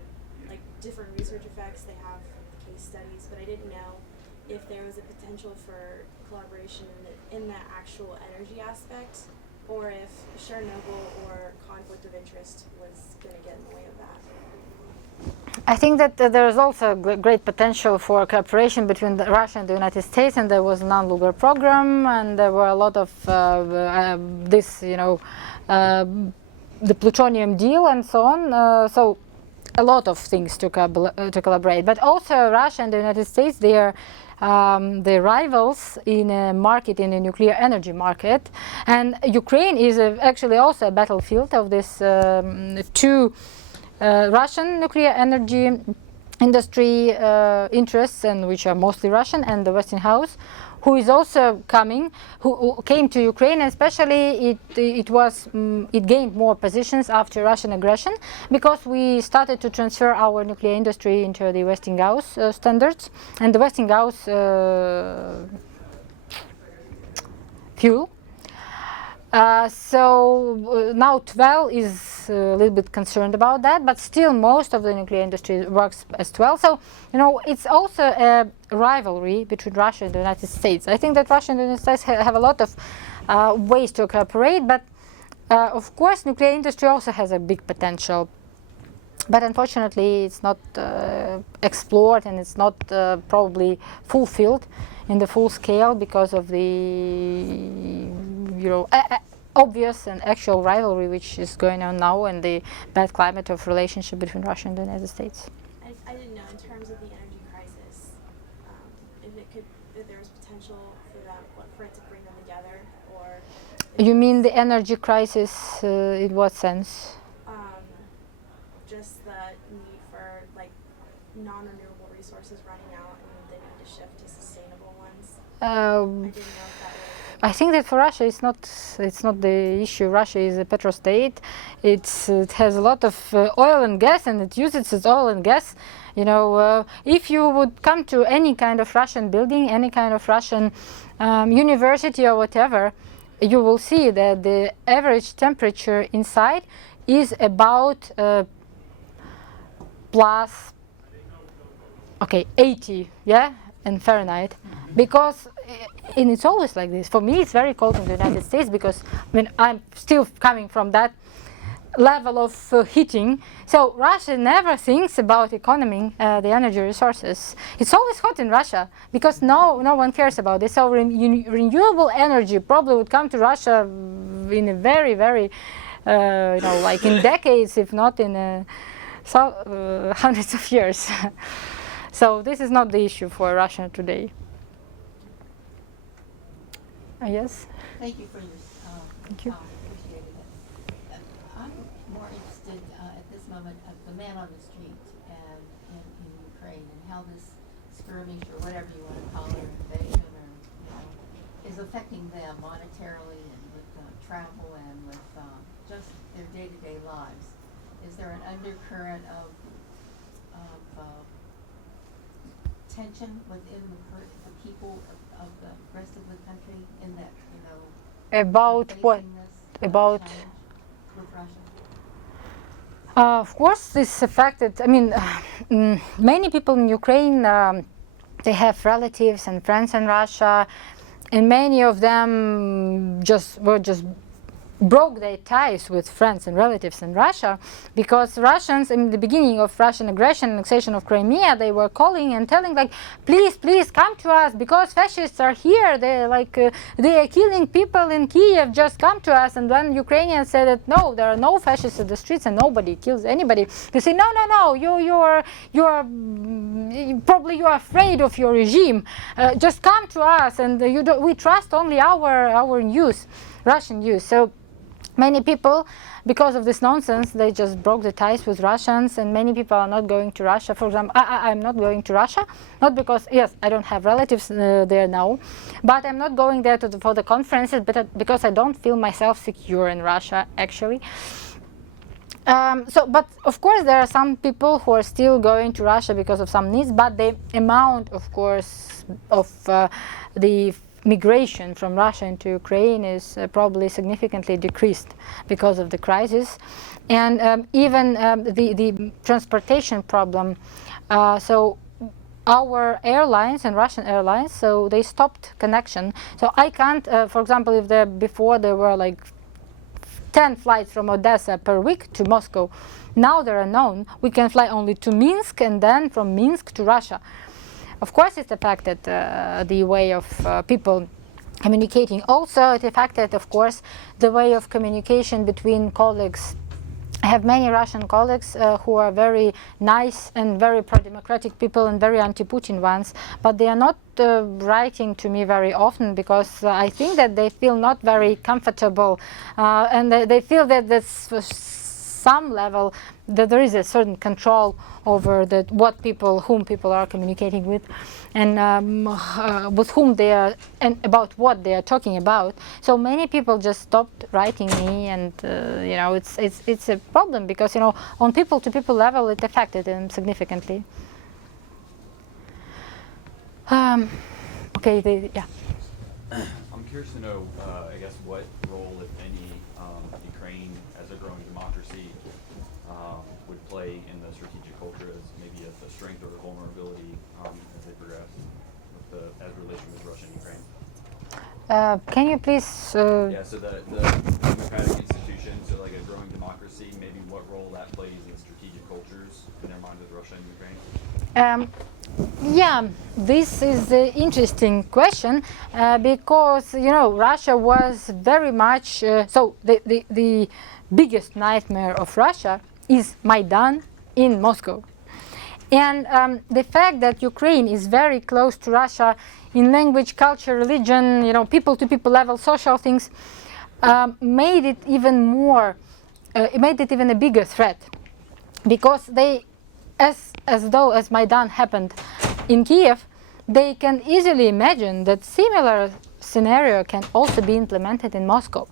different research effects. They have case studies, but I didn't know if there was a potential for collaboration in the actual energy aspect, or if Chernobyl or conflict of interest was going to get in the way of that. I think that there is also great potential for cooperation between Russia and the United States, and there was a non-nuclear program, and there were a lot of the plutonium deal and so on. So a lot of things to collaborate. But also Russia and the United States, they are the rivals in a market, in a nuclear energy market, and Ukraine is actually also a battlefield of this two Russian nuclear energy industry interests, and which are mostly Russian, and the Western House, who is also who came to Ukraine, and especially it gained more positions after Russian aggression, because we started to transfer our nuclear industry into the Westinghouse standards, and the Westinghouse fuel. So now TVEL is a little bit concerned about that, but still most of the nuclear industry works as TVEL. So it's also a rivalry between Russia and the United States. I think that Russia and the United States have a lot of ways to cooperate, but of course nuclear industry also has a big potential. But unfortunately it's not explored, and it's not probably fulfilled in the full scale because of the obvious and actual rivalry which is going on now, and the bad climate of relationship between Russia and the United States. I didn't know, in terms of the energy crisis, if there was potential for it to bring them together, or... You mean the energy crisis in what sense? Just the need for non-renewable resources running out and they need to shift to sustainable ones? I Um, didn't know if that was. I think that for Russia, it's not the issue. Russia is a petrostate. It has a lot of oil and gas, and it uses its oil and gas. You know, if you would come to any kind of Russian building, any kind of Russian university or whatever, you will see that the average temperature inside is about plus, okay, 80, yeah, in Fahrenheit, because and it's always like this. For me, it's very cold in the United States because I mean I'm still coming from that level of heating. So Russia never thinks about economizing the energy resources. It's always hot in Russia because no one cares about this. So renewable energy probably would come to Russia in a very you know, like in decades, if not in hundreds of years. So this is not the issue for Russia today. Yes. Thank you for your Thank you. talk. Appreciated it. I'm more interested at this moment of the man on the street and in Ukraine and how this skirmish or whatever you want to call it, invasion or is affecting them monetarily and with travel and with just their day-to-day lives. Is there an undercurrent of tension within the people of the rest of the country in that, you know, About what? About? With Russia? Of course, this affected. I mean, many people in Ukraine they have relatives and friends in Russia, and many of them were just broke their ties with friends and relatives in Russia because Russians in the beginning of Russian aggression and annexation of Crimea, they were calling and telling like, please come to us because fascists are here. They are killing people in Kiev. Just come to us. And when Ukrainians said that no, there are no fascists in the streets and nobody kills anybody, they say no, you are probably you are afraid of your regime. Just come to us, and we trust only our news, Russian news. So many people, because of this nonsense, they just broke the ties with Russians, and many people are not going to Russia. For example, I'm not going to Russia, not because, yes, I don't have relatives there now, but I'm not going there for the conferences, but because I don't feel myself secure in Russia, actually. But of course, there are some people who are still going to Russia because of some needs, but the amount, of course, of the migration from Russia into Ukraine is probably significantly decreased because of the crisis, and even the transportation problem. So our airlines and Russian airlines, so they stopped connection. So I can't, for example, if before there were like 10 flights from Odessa per week to Moscow, now there are none. We can fly only to Minsk and then from Minsk to Russia. Of course, it affected the way of people communicating. Also, it affected, of course, the way of communication between colleagues. I have many Russian colleagues who are very nice and very pro-democratic people and very anti-Putin ones, but they are not writing to me very often because I think that they feel not very comfortable and they feel that that's some level that there is a certain control over whom people are communicating with, and with whom they are, and about what they are talking about. So many people just stopped writing me, and you know, it's a problem because, you know, on people-to-people level, it affected them significantly. Okay, yeah. I'm curious to know, I guess, what role, if any, Ukraine as a growing democracy would play in the strategic culture as maybe a strength or a vulnerability as they progress as relation with Russia and Ukraine. Can you please? Yeah, so the democratic institutions, so like a growing democracy, maybe what role that plays in strategic cultures in their mind with Russia and Ukraine? Yeah, this is an interesting question because, you know, Russia was very much so the biggest nightmare of Russia is Maidan in Moscow, and the fact that Ukraine is very close to Russia in language, culture, religion, you know, people-to-people level, social things, made it even more. It made it even a bigger threat because they, as Maidan happened in Kiev, they can easily imagine that similar scenario can also be implemented in Moscow.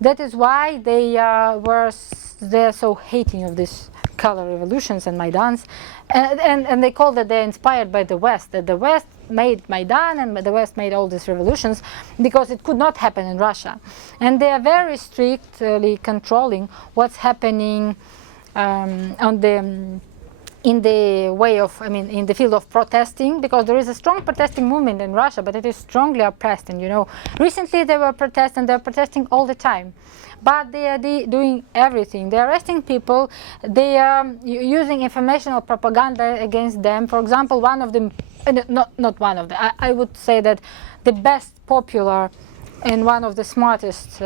That is why they're so hating of these color revolutions and Maidans, and they call that they're inspired by the West, that the West made Maidan and the West made all these revolutions because it could not happen in Russia. And they are very strictly controlling what's happening in the way of, in the field of protesting, because there is a strong protesting movement in Russia, but it is strongly oppressed. And recently they were protesting, they're protesting all the time. But they are doing everything. They're arresting people, they are using informational propaganda against them. For example, one of them, not one of them, I would say that the best popular and one of the smartest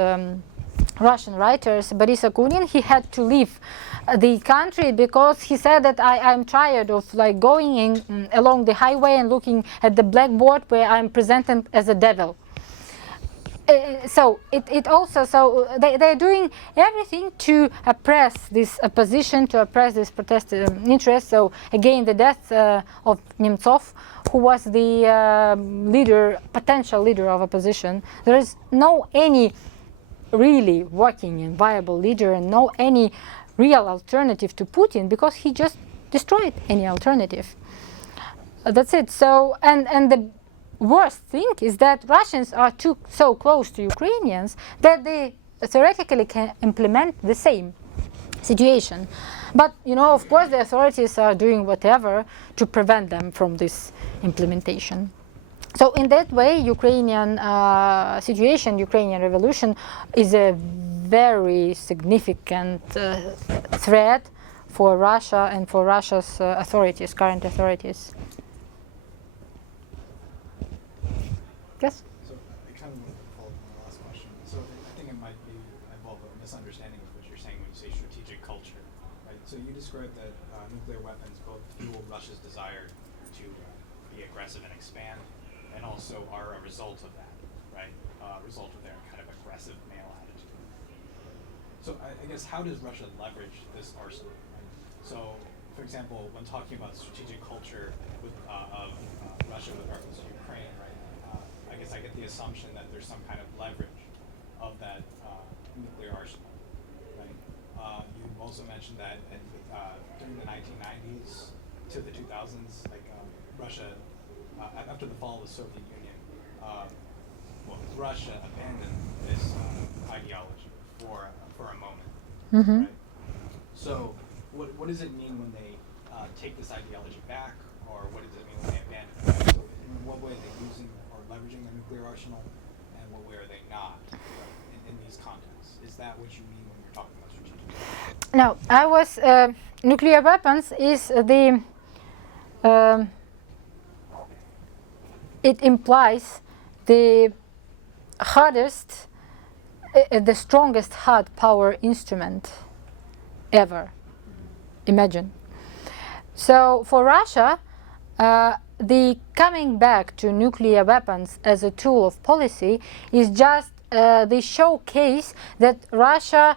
Russian writers, Boris Akunin, he had to leave the country because he said that I'm tired of going along the highway and looking at the blackboard where I'm presented as a devil. So they're doing everything to oppress this opposition, to oppress this protest interest. So again, the death of Nemtsov, who was the potential leader of opposition. There is no any really working and viable leader, and no any real alternative to Putin, because he just destroyed any alternative. That's it. So and the worst thing is that Russians are so close to Ukrainians that they theoretically can implement the same situation. But of course, the authorities are doing whatever to prevent them from this implementation. So in that way, Ukrainian situation, Ukrainian revolution is a very significant threat for Russia and for Russia's authorities, current authorities. Yes? So I kind of wanted to follow up on the last question. So I think it might be involved a misunderstanding of what you're saying when you say strategic culture, right? So you described that nuclear weapons both fuel Russia's desire to be aggressive and expand, and also are a result of that, right? A result of their kind of aggressive male attitude. So I guess, how does Russia leverage this arsenal? Right? So, for example, when talking about strategic culture of Russia with reference to Ukraine, right? I guess I get the assumption that there's some kind of leverage of that nuclear arsenal, right? You also mentioned that during the 1990s to the 2000s, Russia, after the fall of the Soviet Union, Russia abandoned this ideology for a moment, right? So what does it mean when they take this ideology back, or what does it mean when they abandon it? So in what way are they using or leveraging the nuclear arsenal, and what way are they not in these contexts? Is that what you mean when you're talking about strategic? No, nuclear weapons is it implies the hardest, the strongest hard power instrument ever. Imagine. So for Russia, the coming back to nuclear weapons as a tool of policy is just the showcase that Russia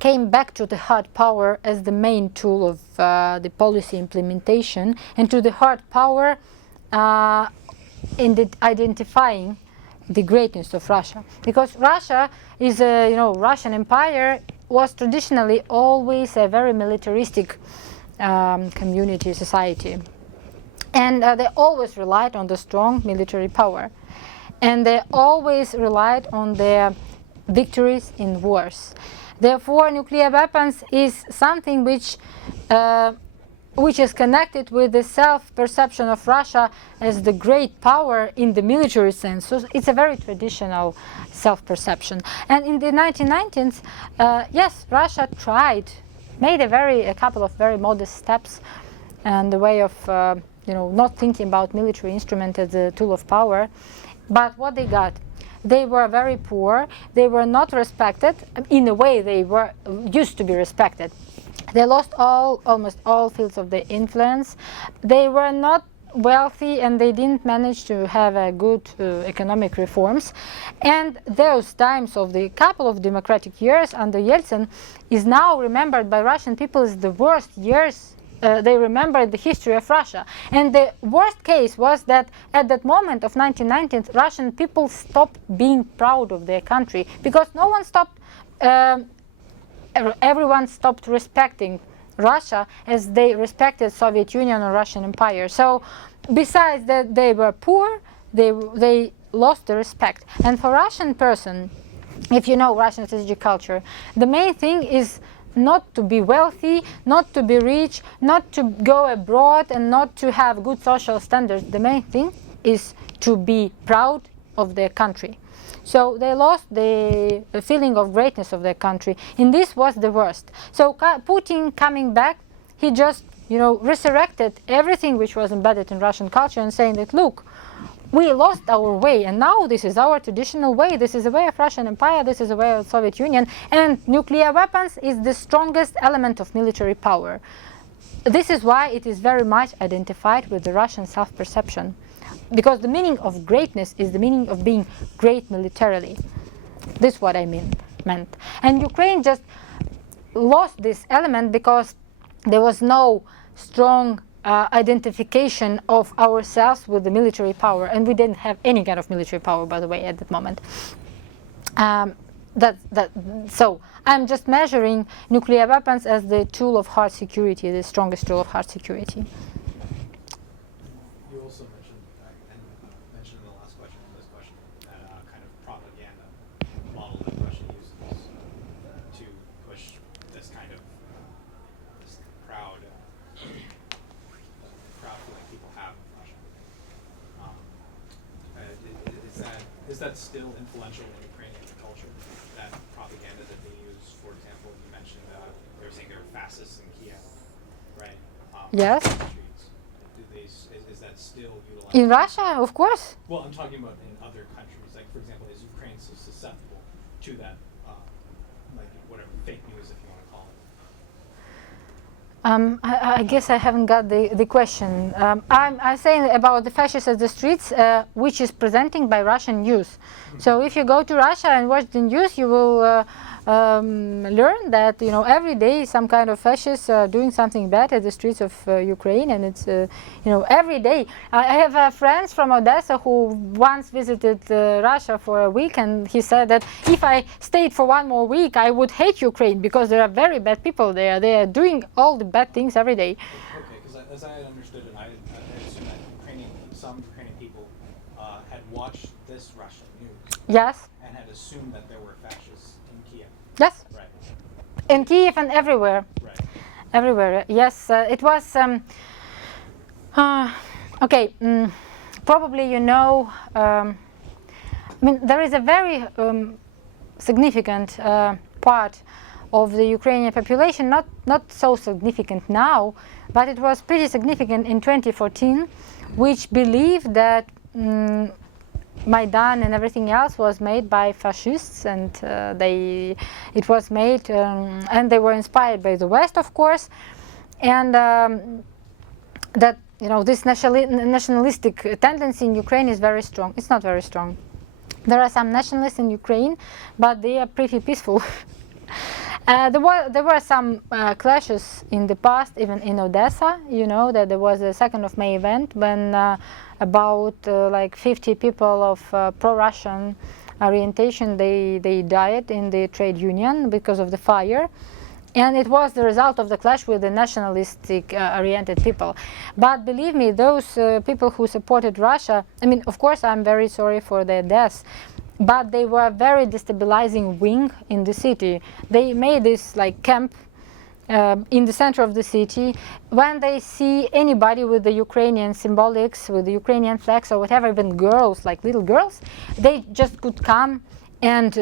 came back to the hard power as the main tool of the policy implementation, and to the hard power in identifying the greatness of Russia. Because Russia is Russian Empire was traditionally always a very militaristic community, society. And they always relied on the strong military power. And they always relied on their victories in wars. Therefore, nuclear weapons is something which is connected with the self-perception of Russia as the great power in the military sense. So it's a very traditional self-perception. And in the 1990s, yes, Russia made a couple of very modest steps in the way of not thinking about military instrument as a tool of power. But what they got? They were very poor. They were not respected. In a way, they were used to be respected. They lost almost all fields of their influence. They were not wealthy, and they didn't manage to have a good economic reforms. And those times of the couple of democratic years under Yeltsin is now remembered by Russian people as the worst years they remembered the history of Russia. And the worst case was that at that moment of 1990, Russian people stopped being proud of their country because no one stopped, everyone stopped respecting Russia as they respected Soviet Union or Russian Empire. So besides that they were poor, they lost the respect. And for Russian person, if you know Russian strategic culture, the main thing is not to be wealthy, not to be rich, not to go abroad, and not to have good social standards. The main thing is to be proud of their country. So they lost the feeling of greatness of their country, and this was the worst. So Putin coming back, he just, resurrected everything which was embedded in Russian culture and saying that, look, we lost our way, and now this is our traditional way. This is the way of Russian Empire, this is the way of Soviet Union, and nuclear weapons is the strongest element of military power. This is why it is very much identified with the Russian self-perception, because the meaning of greatness is the meaning of being great militarily. This is what I meant. And Ukraine just lost this element because there was no strong identification of ourselves with the military power, and we didn't have any kind of military power, by the way, at that moment. So I'm just measuring nuclear weapons as the tool of hard security, the strongest tool of hard security. You also mentioned in the last question, this question, that kind of propaganda model that Russia uses to push this kind of this proud feeling people have in Russia. Is that still influential in Ukrainian culture? That propaganda that they use, for example, you mentioned they were saying they were fascists in Kiev, right? Yes. Is that still utilized? In Russia, of course. Well, I'm talking about in other countries. Like, for example, is Ukraine so susceptible to that, like whatever, fake news, if you want to call it? I guess I haven't got the question. I'm saying about the fascists at the streets, which is presenting by Russian news. Mm-hmm. So if you go to Russia and watch the news, you will learn that every day some kind of fascists are doing something bad at the streets of Ukraine, and it's every day. I have friends from Odessa who once visited Russia for a week, and he said that if I stayed for one more week, I would hate Ukraine because there are very bad people there. They are doing all the bad things every day. Okay, because as I had understood it, I assume that some Ukrainian people had watched this Russian news. Yes. And had assumed that there were fascists in Kiev. Yes. Right. In Kiev and everywhere. Right. Everywhere. Yes. It was. Okay. Probably there is a very significant part of the Ukrainian population, not so significant now, but it was pretty significant in 2014, which believed that Maidan and everything else was made by fascists, and it was made, and they were inspired by the West, of course, and that this nationalistic tendency in Ukraine is very strong. It's not very strong. There are some nationalists in Ukraine, but they are pretty peaceful. There were some clashes in the past, even in Odessa. That there was a 2nd of May event when about like 50 people of pro-Russian orientation, they died in the trade union because of the fire. And it was the result of the clash with the nationalistic oriented people. But believe me, those people who supported Russia, of course I'm very sorry for their deaths, but they were a very destabilizing wing in the city. They made this camp in the center of the city. When they see anybody with the Ukrainian symbolics, with the Ukrainian flags or whatever, even girls, like little girls, they just could come and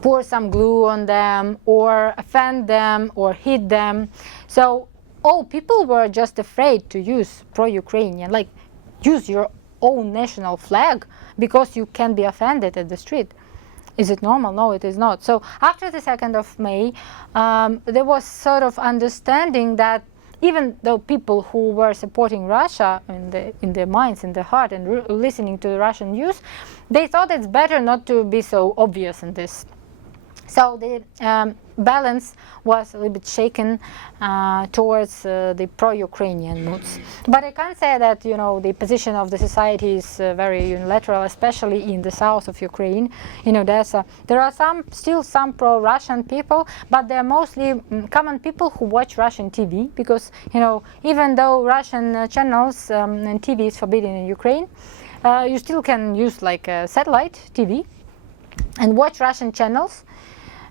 pour some glue on them or offend them or hit them. So all people were just afraid to use pro-Ukrainian, use your own national flag because you can be offended at the street. Is it normal? No, it is not. So after the 2nd of May, there was sort of understanding that even though people who were supporting Russia in their minds, in their heart, and listening to the Russian news, they thought it's better not to be so obvious in this. So the balance was a little bit shaken towards the pro-Ukrainian moods. But I can't say that the position of the society is very unilateral, especially in the south of Ukraine, in Odessa. There are still some pro-Russian people, but they're mostly common people who watch Russian TV, because even though Russian channels and TV is forbidden in Ukraine, you still can use like a satellite TV and watch Russian channels.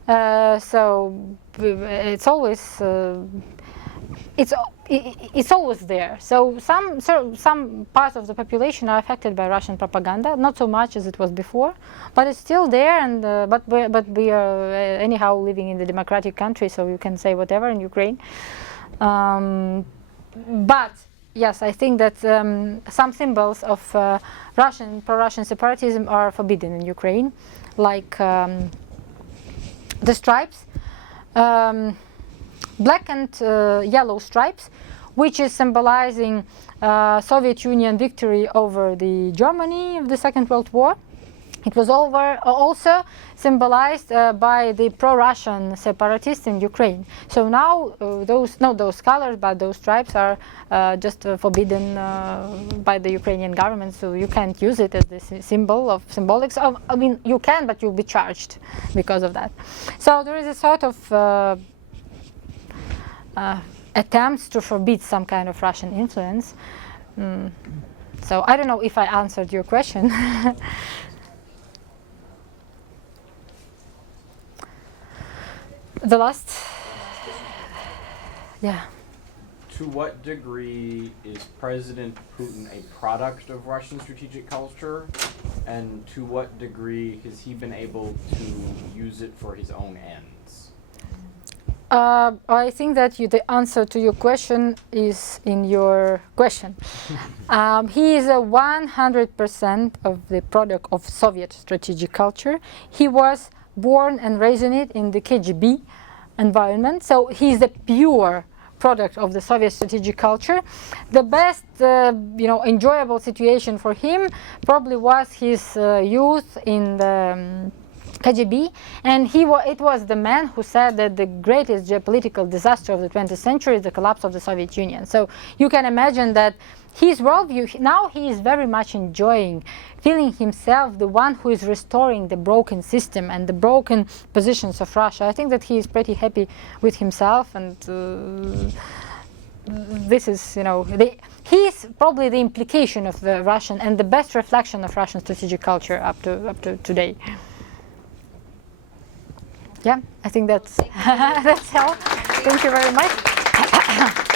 So it's always it's always there. So some parts of the population are affected by Russian propaganda, not so much as it was before, but it's still there. And but we are anyhow living in the democratic country, so you can say whatever in Ukraine. But yes, I think that some symbols of pro-Russian separatism are forbidden in Ukraine, like the stripes, black and yellow stripes, which is symbolizing Soviet Union victory over the Germany of the Second World War. It was also symbolized by the pro-Russian separatists in Ukraine. So now not those colors, but those stripes are just forbidden by the Ukrainian government. So you can't use it as the symbol of symbolics. I mean, you can, but you'll be charged because of that. So there is a sort of attempts to forbid some kind of Russian influence. So I don't know if I answered your question. The last, yeah. To what degree is President Putin a product of Russian strategic culture, and to what degree has he been able to use it for his own ends? I think that the answer to your question is in your question. He is 100% of the product of Soviet strategic culture. He was born and raised in it in the KGB environment, so he's the pure product of the Soviet strategic culture. The best, enjoyable situation for him probably was his youth in the KGB, and it was the man who said that the greatest geopolitical disaster of the 20th century is the collapse of the Soviet Union. So you can imagine that his worldview, now he is very much enjoying, feeling himself the one who is restoring the broken system and the broken positions of Russia. I think that he is pretty happy with himself, and this is, he is probably the implication of the Russian and the best reflection of Russian strategic culture up to today. Yeah, I think that's all. Thank you very much.